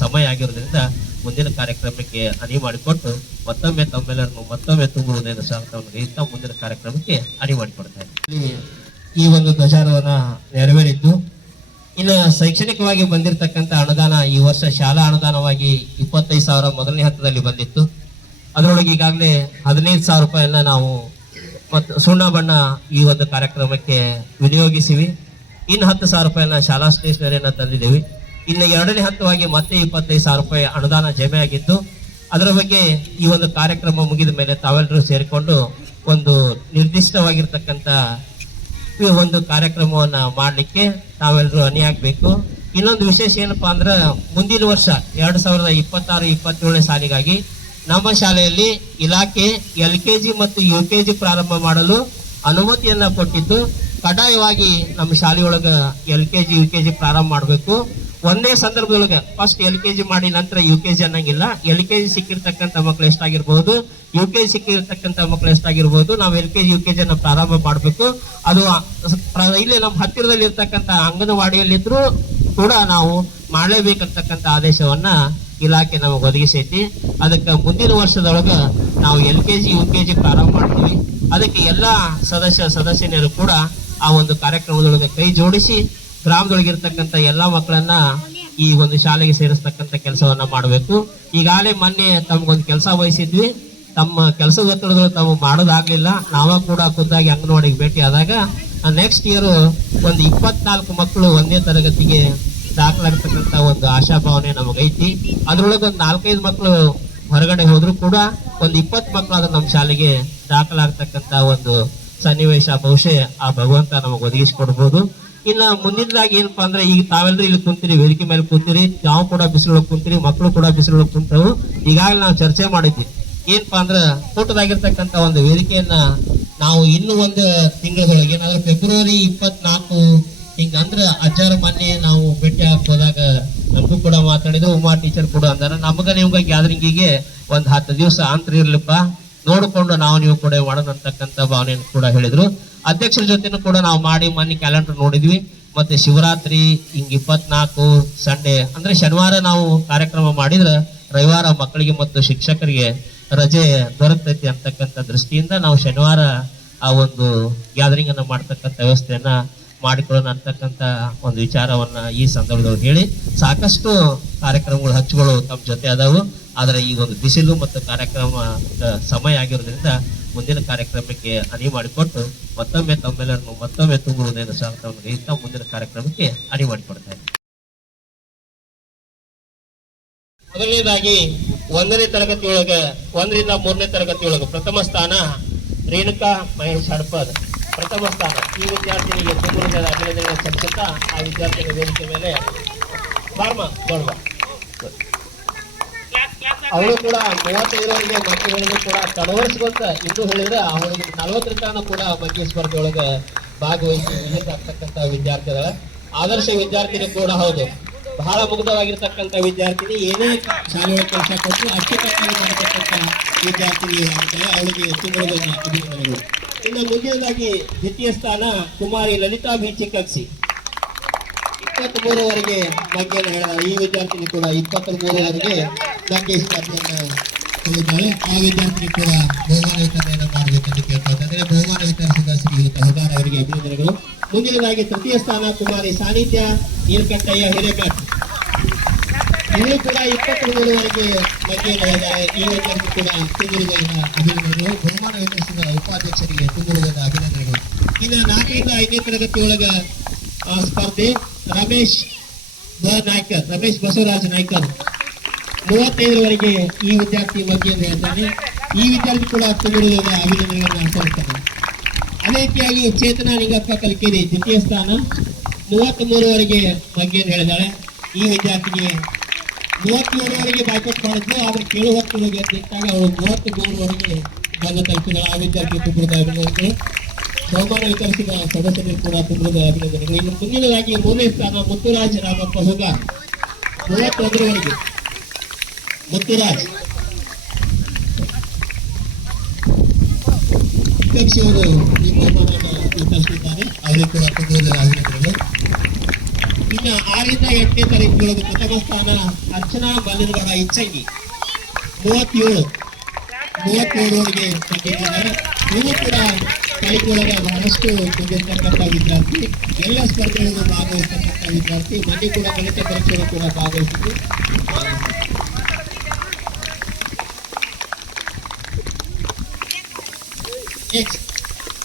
ಸಮಯ ಆಗಿರೋದ್ರಿಂದ ಮುಂದಿನ ಕಾರ್ಯಕ್ರಮಕ್ಕೆ ಅಣಿ ಮಾಡಿಕೊಟ್ಟು ಮತ್ತೊಮ್ಮೆ ತಮ್ಮೆಲ್ಲರನ್ನು ಮತ್ತೊಮ್ಮೆ ತುಂಬುವುದರಿಂದ ಸ್ವಾಗತವನ್ನು ಮುಂದಿನ ಕಾರ್ಯಕ್ರಮಕ್ಕೆ ಅಣಿ ಮಾಡಿಕೊಡ್ತಾ ಇದ್ದೀವಿ. ಈ ಒಂದು ಧ್ವಜಾರೋಹಣ ನೆರವೇರಿದ್ದು, ಇನ್ನು ಶೈಕ್ಷಣಿಕವಾಗಿ ಬಂದಿರತಕ್ಕಂಥ ಅನುದಾನ ಈ ವರ್ಷ ಶಾಲಾ ಅನುದಾನವಾಗಿ 25,000 ಮೊದಲನೇ ಹಂತದಲ್ಲಿ ಬಂದಿತ್ತು. ಅದರೊಳಗೆ ಈಗಾಗಲೇ 15,000 ರೂಪಾಯಿಯನ್ನ ನಾವು ಮತ್ತು ಸುಣ್ಣ ಬಣ್ಣ ಈ ಒಂದು ಕಾರ್ಯಕ್ರಮಕ್ಕೆ ವಿನಿಯೋಗಿಸಿವಿ. ಇನ್ನು 10,000 ರೂಪಾಯಿನ ಶಾಲಾ ಸ್ಟೇಷನರಿಯನ್ನು ತಂದಿದ್ದೀವಿ. ಇನ್ನು ಎರಡನೇ ಹಂತವಾಗಿ ಮತ್ತೆ 25,000 ರೂಪಾಯಿ ಅನುದಾನ ಜಮೆ ಆಗಿದ್ದು, ಅದರ ಬಗ್ಗೆ ಈ ಒಂದು ಕಾರ್ಯಕ್ರಮ ಮುಗಿದ ಮೇಲೆ ತಾವೆಲ್ಲರೂ ಸೇರಿಕೊಂಡು ಒಂದು ನಿರ್ದಿಷ್ಟವಾಗಿರ್ತಕ್ಕಂಥ ಈ ಒಂದು ಕಾರ್ಯಕ್ರಮವನ್ನ ಮಾಡಲಿಕ್ಕೆ ತಾವೆಲ್ಲರೂ ಅಣಿಯಾಗಬೇಕು. ಇನ್ನೊಂದು ವಿಶೇಷ ಏನಪ್ಪಾ ಅಂದ್ರೆ, ಮುಂದಿನ ವರ್ಷ 2026-27 ಸಾಲಿಗಾಗಿ ನಮ್ಮ ಶಾಲೆಯಲ್ಲಿ ಇಲಾಖೆ LKG ಮತ್ತು UKG ಪ್ರಾರಂಭ ಮಾಡಲು ಅನುಮತಿಯನ್ನ ಕೊಟ್ಟಿದ್ದು, ಕಡ್ಡಾಯವಾಗಿ ನಮ್ಮ ಶಾಲೆಯೊಳಗ LKG UKG ಪ್ರಾರಂಭ ಮಾಡಬೇಕು. ಒಂದೇ ಸಂದರ್ಭದೊಳಗೆ ಫಸ್ಟ್ LKG ಮಾಡಿ ನಂತರ UKG ಅನ್ನಂಗಿಲ್ಲ. LKG ಸಿಕ್ಕಿರ್ತಕ್ಕಂಥ ಮಕ್ಕಳು ಎಷ್ಟಾಗಿರ್ಬಹುದು, UKG ಸಿಕ್ಕಿರ್ತಕ್ಕಂಥ ಮಕ್ಕಳು ಎಷ್ಟಾಗಿರ್ಬೋದು, ನಾವು LKG UKG ಅನ್ನ ಪ್ರಾರಂಭ ಮಾಡಬೇಕು. ಅದು ಇಲ್ಲಿ ನಮ್ಮ ಹತ್ತಿರದಲ್ಲಿ ಇರ್ತಕ್ಕಂಥ ಅಂಗನವಾಡಿಯಲ್ಲಿದ್ರು ಕೂಡ ನಾವು ಮಾಡಲೇಬೇಕಂತಕ್ಕಂಥ ಆದೇಶವನ್ನ ಇಲಾಖೆ ನಮಗೆ ಒದಗಿಸೈತಿ. ಅದಕ್ಕೆ ಮುಂದಿನ ವರ್ಷದೊಳಗ ನಾವು LKG UKG ಪ್ರಾರಂಭ ಮಾಡ್ತೀವಿ. ಅದಕ್ಕೆ ಎಲ್ಲ ಸದಸ್ಯರು ಕೂಡ ಆ ಒಂದು ಕಾರ್ಯಕ್ರಮದೊಳಗೆ ಕೈ ಜೋಡಿಸಿ ಗ್ರಾಮದೊಳಗಿರ್ತಕ್ಕಂಥ ಎಲ್ಲಾ ಮಕ್ಕಳನ್ನ ಈ ಒಂದು ಶಾಲೆಗೆ ಸೇರಿಸ್ತಕ್ಕಂಥ ಕೆಲಸವನ್ನ ಮಾಡಬೇಕು. ಈಗಾಗಲೇ ಮೊನ್ನೆ ತಮ್ಗೊಂದು ಕೆಲಸ ವಹಿಸಿದ್ವಿ. ತಮ್ಮ ಕೆಲಸದ ಒತ್ತಡಗಳು ತಾವು ಮಾಡೋದಾಗ್ಲಿಲ್ಲ. ನಾವ ಕೂಡ ಖುದ್ದಾಗಿ ಅಂಗನವಾಡಿಗೆ ಭೇಟಿ ಆದಾಗ ನೆಕ್ಸ್ಟ್ ಇಯರ್ ಒಂದು 24 ಮಕ್ಕಳು ಒಂದೇ ತರಗತಿಗೆ ದಾಖಲಾಗತಕ್ಕಂಥ ಒಂದು ಆಶಾಭಾವನೆ ನಮಗೈತಿ. ಅದ್ರೊಳಗೆ ಒಂದು 4-5 ಮಕ್ಕಳು ಹೊರಗಡೆ ಹೋದ್ರು ಕೂಡ ಒಂದು 20 ಮಕ್ಕಳು ಆದ್ರೆ ನಮ್ಮ ಶಾಲೆಗೆ ದಾಖಲಾಗತಕ್ಕಂಥ ಒಂದು ಸನ್ನಿವೇಶ ಬಹುಶಃ ಆ ಭಗವಂತ ನಮಗೆ ಒದಗಿಸಿಕೊಡ್ಬೋದು. ಇನ್ನು ಮುಂದಿನದಾಗಿ ಏನಪ್ಪಾ ಅಂದ್ರೆ, ಈಗ ತಾವೆಲ್ಲರೂ ಇಲ್ಲಿ ಕುಂತೀರಿ, ವೇದಿಕೆ ಮೇಲೆ ಕೂತೀರಿ, ನಾವು ಕೂಡ ಬಿಸಿಲೊಳಗೆ ಕುಂತೀರಿ, ಮಕ್ಕಳು ಕೂಡ ಬಿಸಿಲೊಳಗೆ ಕುಂತವು. ಈಗಾಗಲೇ ನಾವು ಚರ್ಚೆ ಮಾಡಿದ್ವಿ. ಏನಪ್ಪಾ ಅಂದ್ರೆ, ತೋಟದಾಗಿರ್ತಕ್ಕಂಥ ಒಂದು ವೇದಿಕೆಯನ್ನ ನಾವು ಇನ್ನು ಒಂದು ತಿಂಗಳೊಳಗೆ ಏನಾದ್ರೂ ಫೆಬ್ರವರಿ 24 ಹಿಂಗಂದ್ರೆ ಅಜ್ಜಾರ ಮೊನ್ನೆ ನಾವು ಭೇಟಿ ಹೋದಾಗ ನಮಗೂ ಕೂಡ ಮಾತಾಡಿದ್ರು, ಉಮಾ ಟೀಚರ್ ಕೂಡ ಅಂದಾರ, ನಮಗ ನಿಮ್ಗೆ ಗ್ಯಾದರಿಂಗಿಗೆ ಒಂದು 10 ದಿವಸ ಅಂತರ ಇರ್ಲಿಪ್ಪ, ನೋಡಿಕೊಂಡು ನಾವು ನೀವು ಕೂಡ ಮಾಡೋದಂತಕ್ಕಂಥ ಭಾವನೆಯನ್ನು ಕೂಡ ಹೇಳಿದ್ರು. ಅಧ್ಯಕ್ಷರ ಜೊತೆನೂ ಕೂಡ ನಾವು ಮಾಡಿ ಮೊನ್ನೆ ಕ್ಯಾಲೆಂಡರ್ ನೋಡಿದ್ವಿ. ಮತ್ತೆ ಶಿವರಾತ್ರಿ ಹಿಂಗ್ 24 ಸಂಡೇ ಅಂದ್ರೆ ಶನಿವಾರ ನಾವು ಕಾರ್ಯಕ್ರಮ ಮಾಡಿದ್ರೆ ರವಿವಾರ ಮಕ್ಕಳಿಗೆ ಮತ್ತು ಶಿಕ್ಷಕರಿಗೆ ರಜೆ ದೊರಕತೈತಿ ಅಂತಕ್ಕಂಥ ದೃಷ್ಟಿಯಿಂದ ನಾವು ಶನಿವಾರ ಆ ಒಂದು ಗ್ಯಾದರಿಂಗ್ ಅನ್ನ ಮಾಡ್ತಕ್ಕಂಥ ವ್ಯವಸ್ಥೆಯನ್ನ ಮಾಡಿಕೊಳ್ಳೋಣ ಅಂತಕ್ಕಂಥ ಒಂದು ವಿಚಾರವನ್ನ ಈ ಸಂದರ್ಭದಲ್ಲಿ ಹೇಳಿ, ಸಾಕಷ್ಟು ಕಾರ್ಯಕ್ರಮಗಳು ಹಚ್ಚುಗಳು ತಮ್ಮ ಜೊತೆ ಅದಾವು. ಆದರೆ ಈ ಒಂದು ಬಿಸಿಲು ಮತ್ತು ಕಾರ್ಯಕ್ರಮ ಸಮಯ ಆಗಿರೋದ್ರಿಂದ ಮುಂದಿನ ಕಾರ್ಯಕ್ರಮಕ್ಕೆ ಅಣಿ ಮಾಡಿಕೊಟ್ಟು ಮತ್ತೊಮ್ಮೆ ತಮ್ಮೆಲ್ಲರನ್ನು ಮತ್ತೊಮ್ಮೆ ತುಂಬುವುದರಿಂದ ಸ್ವಾಗತವನ್ನು ಗೈತಾ ಮುಂದಿನ ಕಾರ್ಯಕ್ರಮಕ್ಕೆ ಅಣಿ ಮಾಡಿಕೊಡ್ತಾರೆ. ಮೊದಲನೇದಾಗಿ 1ನೇ ತರಗತಿಯೊಳಗ 1 ರಿಂದ 3ನೇ ತರಗತಿಯೊಳಗ ಪ್ರಥಮ ಸ್ಥಾನ ರೇಣುಕಾ ಮಹೇಶ್ ಹಡಪದ್ ಪ್ರಥಮ ಸ್ಥಾನ. ಈ ವಿದ್ಯಾರ್ಥಿನಿಗೆ ತುಂಬುವುದರ ಅಭಿನಂದನೆ ಸಲ್ಲಿಸುತ್ತಾ ಆ ವಿದ್ಯಾರ್ಥಿಗಳ ವೇದಿಕೆ ಮೇಲೆ ಬಾರ್ಮ ನೋಡ್ಬಾ. ಅವರು ಕೂಡ 35ರವರೆಗೆ ಮಕ್ಕಳು ಹೇಳಿದ್ರು ಕೂಡ ತಡವರ್ಸ್ಕೊಂತ ಇನ್ನೂ ಹೇಳಿದ್ರೆ ಅವರಿಗೆ 40 ತನಕ ಕೂಡ ಮಕ್ಕಳ ಸ್ಪರ್ಧೆಯೊಳಗೆ ಭಾಗವಹಿಸಿ ವಿಜೇತ ಆಗ್ತಕ್ಕಂಥ ವಿದ್ಯಾರ್ಥಿಗಳ ಆದರ್ಶ ವಿದ್ಯಾರ್ಥಿನಿ ಕೂಡ ಹೌದು. ಬಹಳ ಮುಗ್ಧವಾಗಿರ್ತಕ್ಕಂಥ ವಿದ್ಯಾರ್ಥಿನಿ, ಏನೇ ಶಾಲೆಯ ಕೆಲಸ ಕೊಟ್ಟು ಅಚ್ಚುಕಟ್ಟಾಗಿ ಮಾಡತಕ್ಕಂಥ ವಿದ್ಯಾರ್ಥಿನಿ ಆಗಿದ್ದಾರೆ. ಅವಳಿಗೆ ತುಂಬುವುದರ ಅಭಿನಂದನೆಗಳು. ಇನ್ನು ಮುಂದಿನದಾಗಿ ದ್ವಿತೀಯ ಸ್ಥಾನ ಕುಮಾರಿ ಲಲಿತಾ ಬಿ ಚಿಕ್ಕಕ್ಸಿ 23ರವರೆಗೆ ಮಗ್ಗೆಯನ್ನು ಹೇಳಿದ ಈ ವಿದ್ಯಾರ್ಥಿನಿ ಕೂಡ 23ರವರೆಗೆ ಮಗ್ಗೆ ಸ್ಪರ್ಧೆಯನ್ನು ಹೇಳಿದ್ದಾಳೆ. ಆ ವಿದ್ಯಾರ್ಥಿನಿ ಕೂಡ ಬಹುಮಾನ ವಿತರಣೆಯನ್ನು ಮಾಡಬೇಕೆಂದು ಕೇಳ್ತಾ ಇದ್ದಾರೆ. ಬಹುಮಾನ ವಿತರಿಸಿದ ಶ್ರೀಯುತ ಹುಗಾರ್ ಅವರಿಗೆ ಅಭಿನಂದನೆಗಳು. ಮುಂದಿನದಾಗಿ ತೃತೀಯ ಸ್ಥಾನ ಕುಮಾರಿ ಸಾನ್ನಿಧ್ಯ ನೀಲಕಂಠಯ್ಯ ಹಿರೇಮಠ್, ಇವರು ಕೂಡ 23ರವರೆಗೆ ಮಗ್ಗೆಯನ್ನು ಹೇಳಿದ್ದಾರೆ. ಈ ವಿದ್ಯಾರ್ಥಿ ಕೂಡ ತುಂಬುವುದರಿಂದ ಅಭಿನಂದನೆಗಳು. ಬಹುಮಾನ ವಿತರಿಸಿದ ಉಪಾಧ್ಯಕ್ಷರಿಗೆ ತುಂಬುವುದರಿಂದ ಅಭಿನಂದನೆಗಳು. ಇನ್ನು 4 ರಿಂದ 5ನೇ ತರಗತಿಯೊಳಗ ಸ್ಪರ್ಧೆ ರಮೇಶ್ ಬಸವರಾಜ್ ನಾಯ್ಕರ್ 35ರವರೆಗೆ ಈ ವಿದ್ಯಾರ್ಥಿ ಮಗ್ಗೆಯನ್ನು ಹೇಳ್ತಾನೆ. ಈ ವಿದ್ಯಾರ್ಥಿ ಕೂಡ ತುಂಬುವುದರಿಂದ ಅಭಿನಂದನೆಗಳನ್ನು ಸಲ್ಲಿಸ್ತಾನೆ. ಅದೇ ರೀತಿಯಾಗಿ ಚೇತನಾ ನಿಂಗಪ್ಪ ಕಲ್ಕೇರಿ ದ್ವಿತೀಯ ಸ್ಥಾನ 33ರವರೆಗೆ ಮಗ್ಗೆಯನ್ನು ಹೇಳಿದಾಳೆ. ಈ ವಿದ್ಯಾರ್ಥಿಗೆ 37ರವರೆಗೆ ಬಾಯ್ಕಾಟ್ ಮಾಡಿದ್ಲು, ಆದ್ರೆ ಕೇಳುವ ಹೊತ್ತಿಗೆ ನಿಂತಾಗ ಅವಳು 33ರವರೆಗೆ ಬಂದು ತಲುಪಿದಳು. ಆ ವಿದ್ಯಾರ್ಥಿ ತುಂಬುವುದ ಅಭಿನಂದನೆಗಳು. ಬಹುಮಾನ ವಿತರಿಸಿದ ಸದಸ್ಯರು ಕೂಡ ತುಂಬುವುದ ಅಭಿನಂದನೆಗಳು. ಇನ್ನು ಮುಂದಿನದಾಗಿ 3ನೇ ಸ್ಥಾನ ಮುತ್ತುರಾಜ್ ರಾಮಪ್ಪ ಹುಗಾರ್ 31ರವರೆಗೆ ಮುತ್ತುರಾಜ್ ಅವರು ಈ ಬಹುಮಾನವನ್ನು ವಿತರಿಸಿದ್ದಾರೆ. ಅವರಿಗೆ ಕೂಡ ತುಂಬುವುದರ ಅಭಿನಂದನೆಗಳು. ಇನ್ನು 6 ರಿಂದ 8ನೇ ತರಗತಿಯೊಳಗೆ ಪ್ರಥಮ ಸ್ಥಾನ ಅರ್ಚನಾ ಬಾಲಿನಗೌಡ ಇಚ್ಚಂಗಿ 37ರವರೆಗೆ ತಂದಿದ್ದಾರೆ. ಇವರು ಕೂಡ ಕಲಿಕೆಯೊಳಗೆ ಬಹಳಷ್ಟು ತುಂಬಿರ್ತಕ್ಕಂಥ ವಿದ್ಯಾರ್ಥಿ, ಎಲ್ಲ ಸ್ಪರ್ಧೆಗಳಿಗೂ ಭಾಗವಹಿಸ್ತಕ್ಕಂಥ ವಿದ್ಯಾರ್ಥಿ. ಮೊನ್ನೆ ಕೂಡ ಗಣಿತ ಪರೀಕ್ಷೆಗಳು ಕೂಡ ಭಾಗವಹಿಸಿದ್ದು.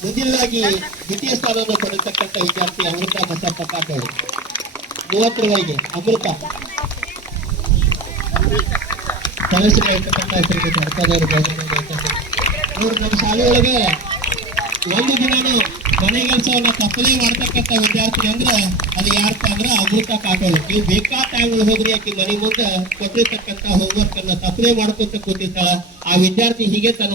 ಮುಂದಿನದಾಗಿ ದ್ವಿತೀಯ ಸ್ಥಾನವನ್ನು ಪಡೆಯತಕ್ಕಂಥ ವಿದ್ಯಾರ್ಥಿ ಅಮೃತ ಬಸಪ್ಪ ಕಾಟೋಳು 30ರವರೆಗೆ. ಅಮೃತ ಇರ್ತಕ್ಕಂಥ ಶ್ರೀಮತಿ ಹಡ್ಪದವರು ಅವರು ನಮ್ಮ ಶಾಲೆಯೊಳಗೆ ಒಂದು ದಿನಾನು ಮನೆ ಕೆಲಸವನ್ನ ತಪ್ಪದೇ ಮಾಡ್ತಕ್ಕಂಥ ವಿದ್ಯಾರ್ಥಿ ಅಂದ್ರೆ ಅದು ಯಾರಪ್ಪ ಅಂದ್ರೆ ಅಮೃತ ಕಾಟೋಳು. ನೀವು ಬೇಕಾದ ಟೈಮ್ಗಳು ಹೋಗ್ರಿ, ಆಕಿ ಮನೆ ಮುಂದೆ ಕೊಟ್ಟಿರ್ತಕ್ಕಂಥ ಹೋಮ್ವರ್ಕ್ ಅನ್ನ ತಪ್ಪದೇ ಮಾಡ್ಕೊಂತ ಕೂತಿರ್ತಾಳ. ಆ ವಿದ್ಯಾರ್ಥಿ ಹೀಗೆ ತನ್ನ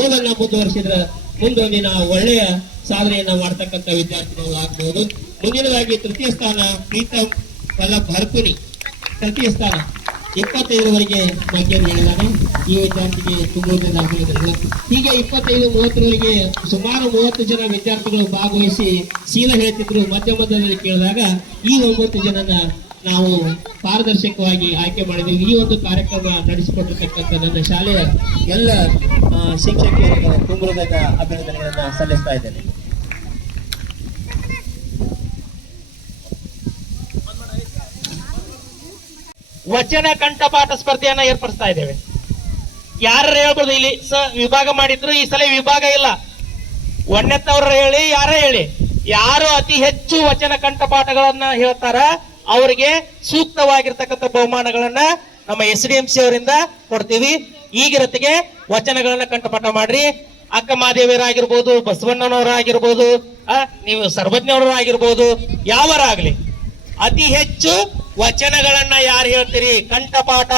ಓದನ್ನ ಮುಂದುವರಿಸಿದ್ರೆ ಮುಂದೊಂದಿನ ಒಳ್ಳೆಯ ಸಾಧನೆಯನ್ನ ಮಾಡ್ತಕ್ಕಂಥ ವಿದ್ಯಾರ್ಥಿಗಳು ಆಗ್ಬಹುದು. ಮುಂದಿನದಾಗಿ ತೃತೀಯ ಸ್ಥಾನ ಪ್ರೀತಮ್ ವಲ್ಲಭ್ ಹರ್ಕುನಿ ತೃತೀಯ ಸ್ಥಾನ 25ರವರೆಗೆ ಮಗ್ಗೆಯನ್ನು ಹೇಳಿದ್ದಾನೆ. ಈ ವಿದ್ಯಾರ್ಥಿಗೆ ತುಂಬುವುದರಿಂದ ಅಭಿನಂದನೆಗಳು. ಹೀಗೆ 25-30ರವರೆಗೆ ಸುಮಾರು 30 ಜನ ವಿದ್ಯಾರ್ಥಿಗಳು ಭಾಗವಹಿಸಿ ಸೀದಾ ಹೇಳ್ತಿದ್ರು. ಮಧ್ಯದಲ್ಲಿ ಕೇಳಿದಾಗ ಈ 9 ಜನನ ನಾವು ಪಾರದರ್ಶಕವಾಗಿ ಆಯ್ಕೆ ಮಾಡಿದ್ವಿ. ಈ ಒಂದು ಕಾರ್ಯಕ್ರಮ ನಡೆಸಿಕೊಟ್ಟಿರ್ತಕ್ಕಂಥ ನನ್ನ ಶಾಲೆಯ ಎಲ್ಲ ಶಿಕ್ಷಕಿಯರಿಗೆ ತುಂಬುವುದರಿಂದ ಅಭಿನಂದನೆಗಳನ್ನ ಸಲ್ಲಿಸ್ತಾ ಇದ್ದೇನೆ. ವಚನ ಕಂಠಪಾಠ ಸ್ಪರ್ಧೆಯನ್ನ ಏರ್ಪಡಿಸ್ತಾ ಇದ್ದೇವೆ. ಯಾರು ಹೇಳ್ಬೋದು, ಇಲ್ಲಿ ವಿಭಾಗ ಮಾಡಿದ್ರು, ಈ ಸಲ ವಿಭಾಗ ಇಲ್ಲ. ಒಣ್ಣೆತ್ತವ್ರ ಹೇಳಿ, ಯಾರೇ ಹೇಳಿ, ಯಾರು ಅತಿ ಹೆಚ್ಚು ವಚನ ಕಂಠಪಾಠಗಳನ್ನ ಹೇಳ್ತಾರ ಅವರಿಗೆ ಸೂಕ್ತವಾಗಿರ್ತಕ್ಕಂಥ ಬಹುಮಾನಗಳನ್ನ ನಮ್ಮ SDMC ಅವರಿಂದ ಕೊಡ್ತೀವಿ. ಈಗಿರತ್ತಿಗೆ ವಚನಗಳನ್ನ ಕಂಠಪಾಠ ಮಾಡ್ರಿ. ಅಕ್ಕ ಮಾದೇವಿಯರಾಗಿರ್ಬೋದು, ಬಸವಣ್ಣನವರಾಗಿರ್ಬೋದು, ನೀವು ಸರ್ವಜ್ಞವರಾಗಿರ್ಬೋದು, ಯಾವರಾಗ್ಲಿ ಅತಿ ಹೆಚ್ಚು ವಚನಗಳನ್ನ ಯಾರು ಹೇಳ್ತೀರಿ ಕಂಠಪಾಠ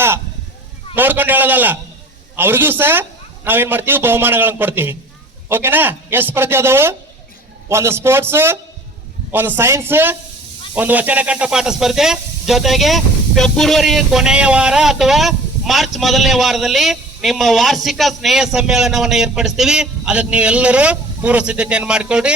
ನೋಡ್ಕೊಂಡು ಹೇಳೋದಲ್ಲ, ಅವ್ರಿಗೂ ಸಹ ನಾವೇನ್ ಮಾಡ್ತೀವಿ, ಬಹುಮಾನಗಳನ್ನ ಕೊಡ್ತೀವಿ. ಓಕೆನಾ? ಎಷ್ಟು ಸ್ಪರ್ಧೆ ಅದಾವು? ಒಂದು ಸ್ಪೋರ್ಟ್ಸ್, ಒಂದು ಸೈನ್ಸ್, ಒಂದು ವಚನ ಕಂಠಪಾಠ ಸ್ಪರ್ಧೆ, ಜೊತೆಗೆ ಫೆಬ್ರವರಿ ಕೊನೆಯ ವಾರ ಅಥವಾ ಮಾರ್ಚ್ ಮೊದಲನೇ ವಾರದಲ್ಲಿ ನಿಮ್ಮ ವಾರ್ಷಿಕ ಸ್ನೇಹ ಸಮ್ಮೇಳನವನ್ನು ಏರ್ಪಡಿಸ್ತೀವಿ. ಅದಕ್ಕೆ ನೀವೆಲ್ಲರೂ ಪೂರ್ವ ಸಿದ್ಧತೆಯನ್ನು ಮಾಡಿಕೊಡ್ರಿ.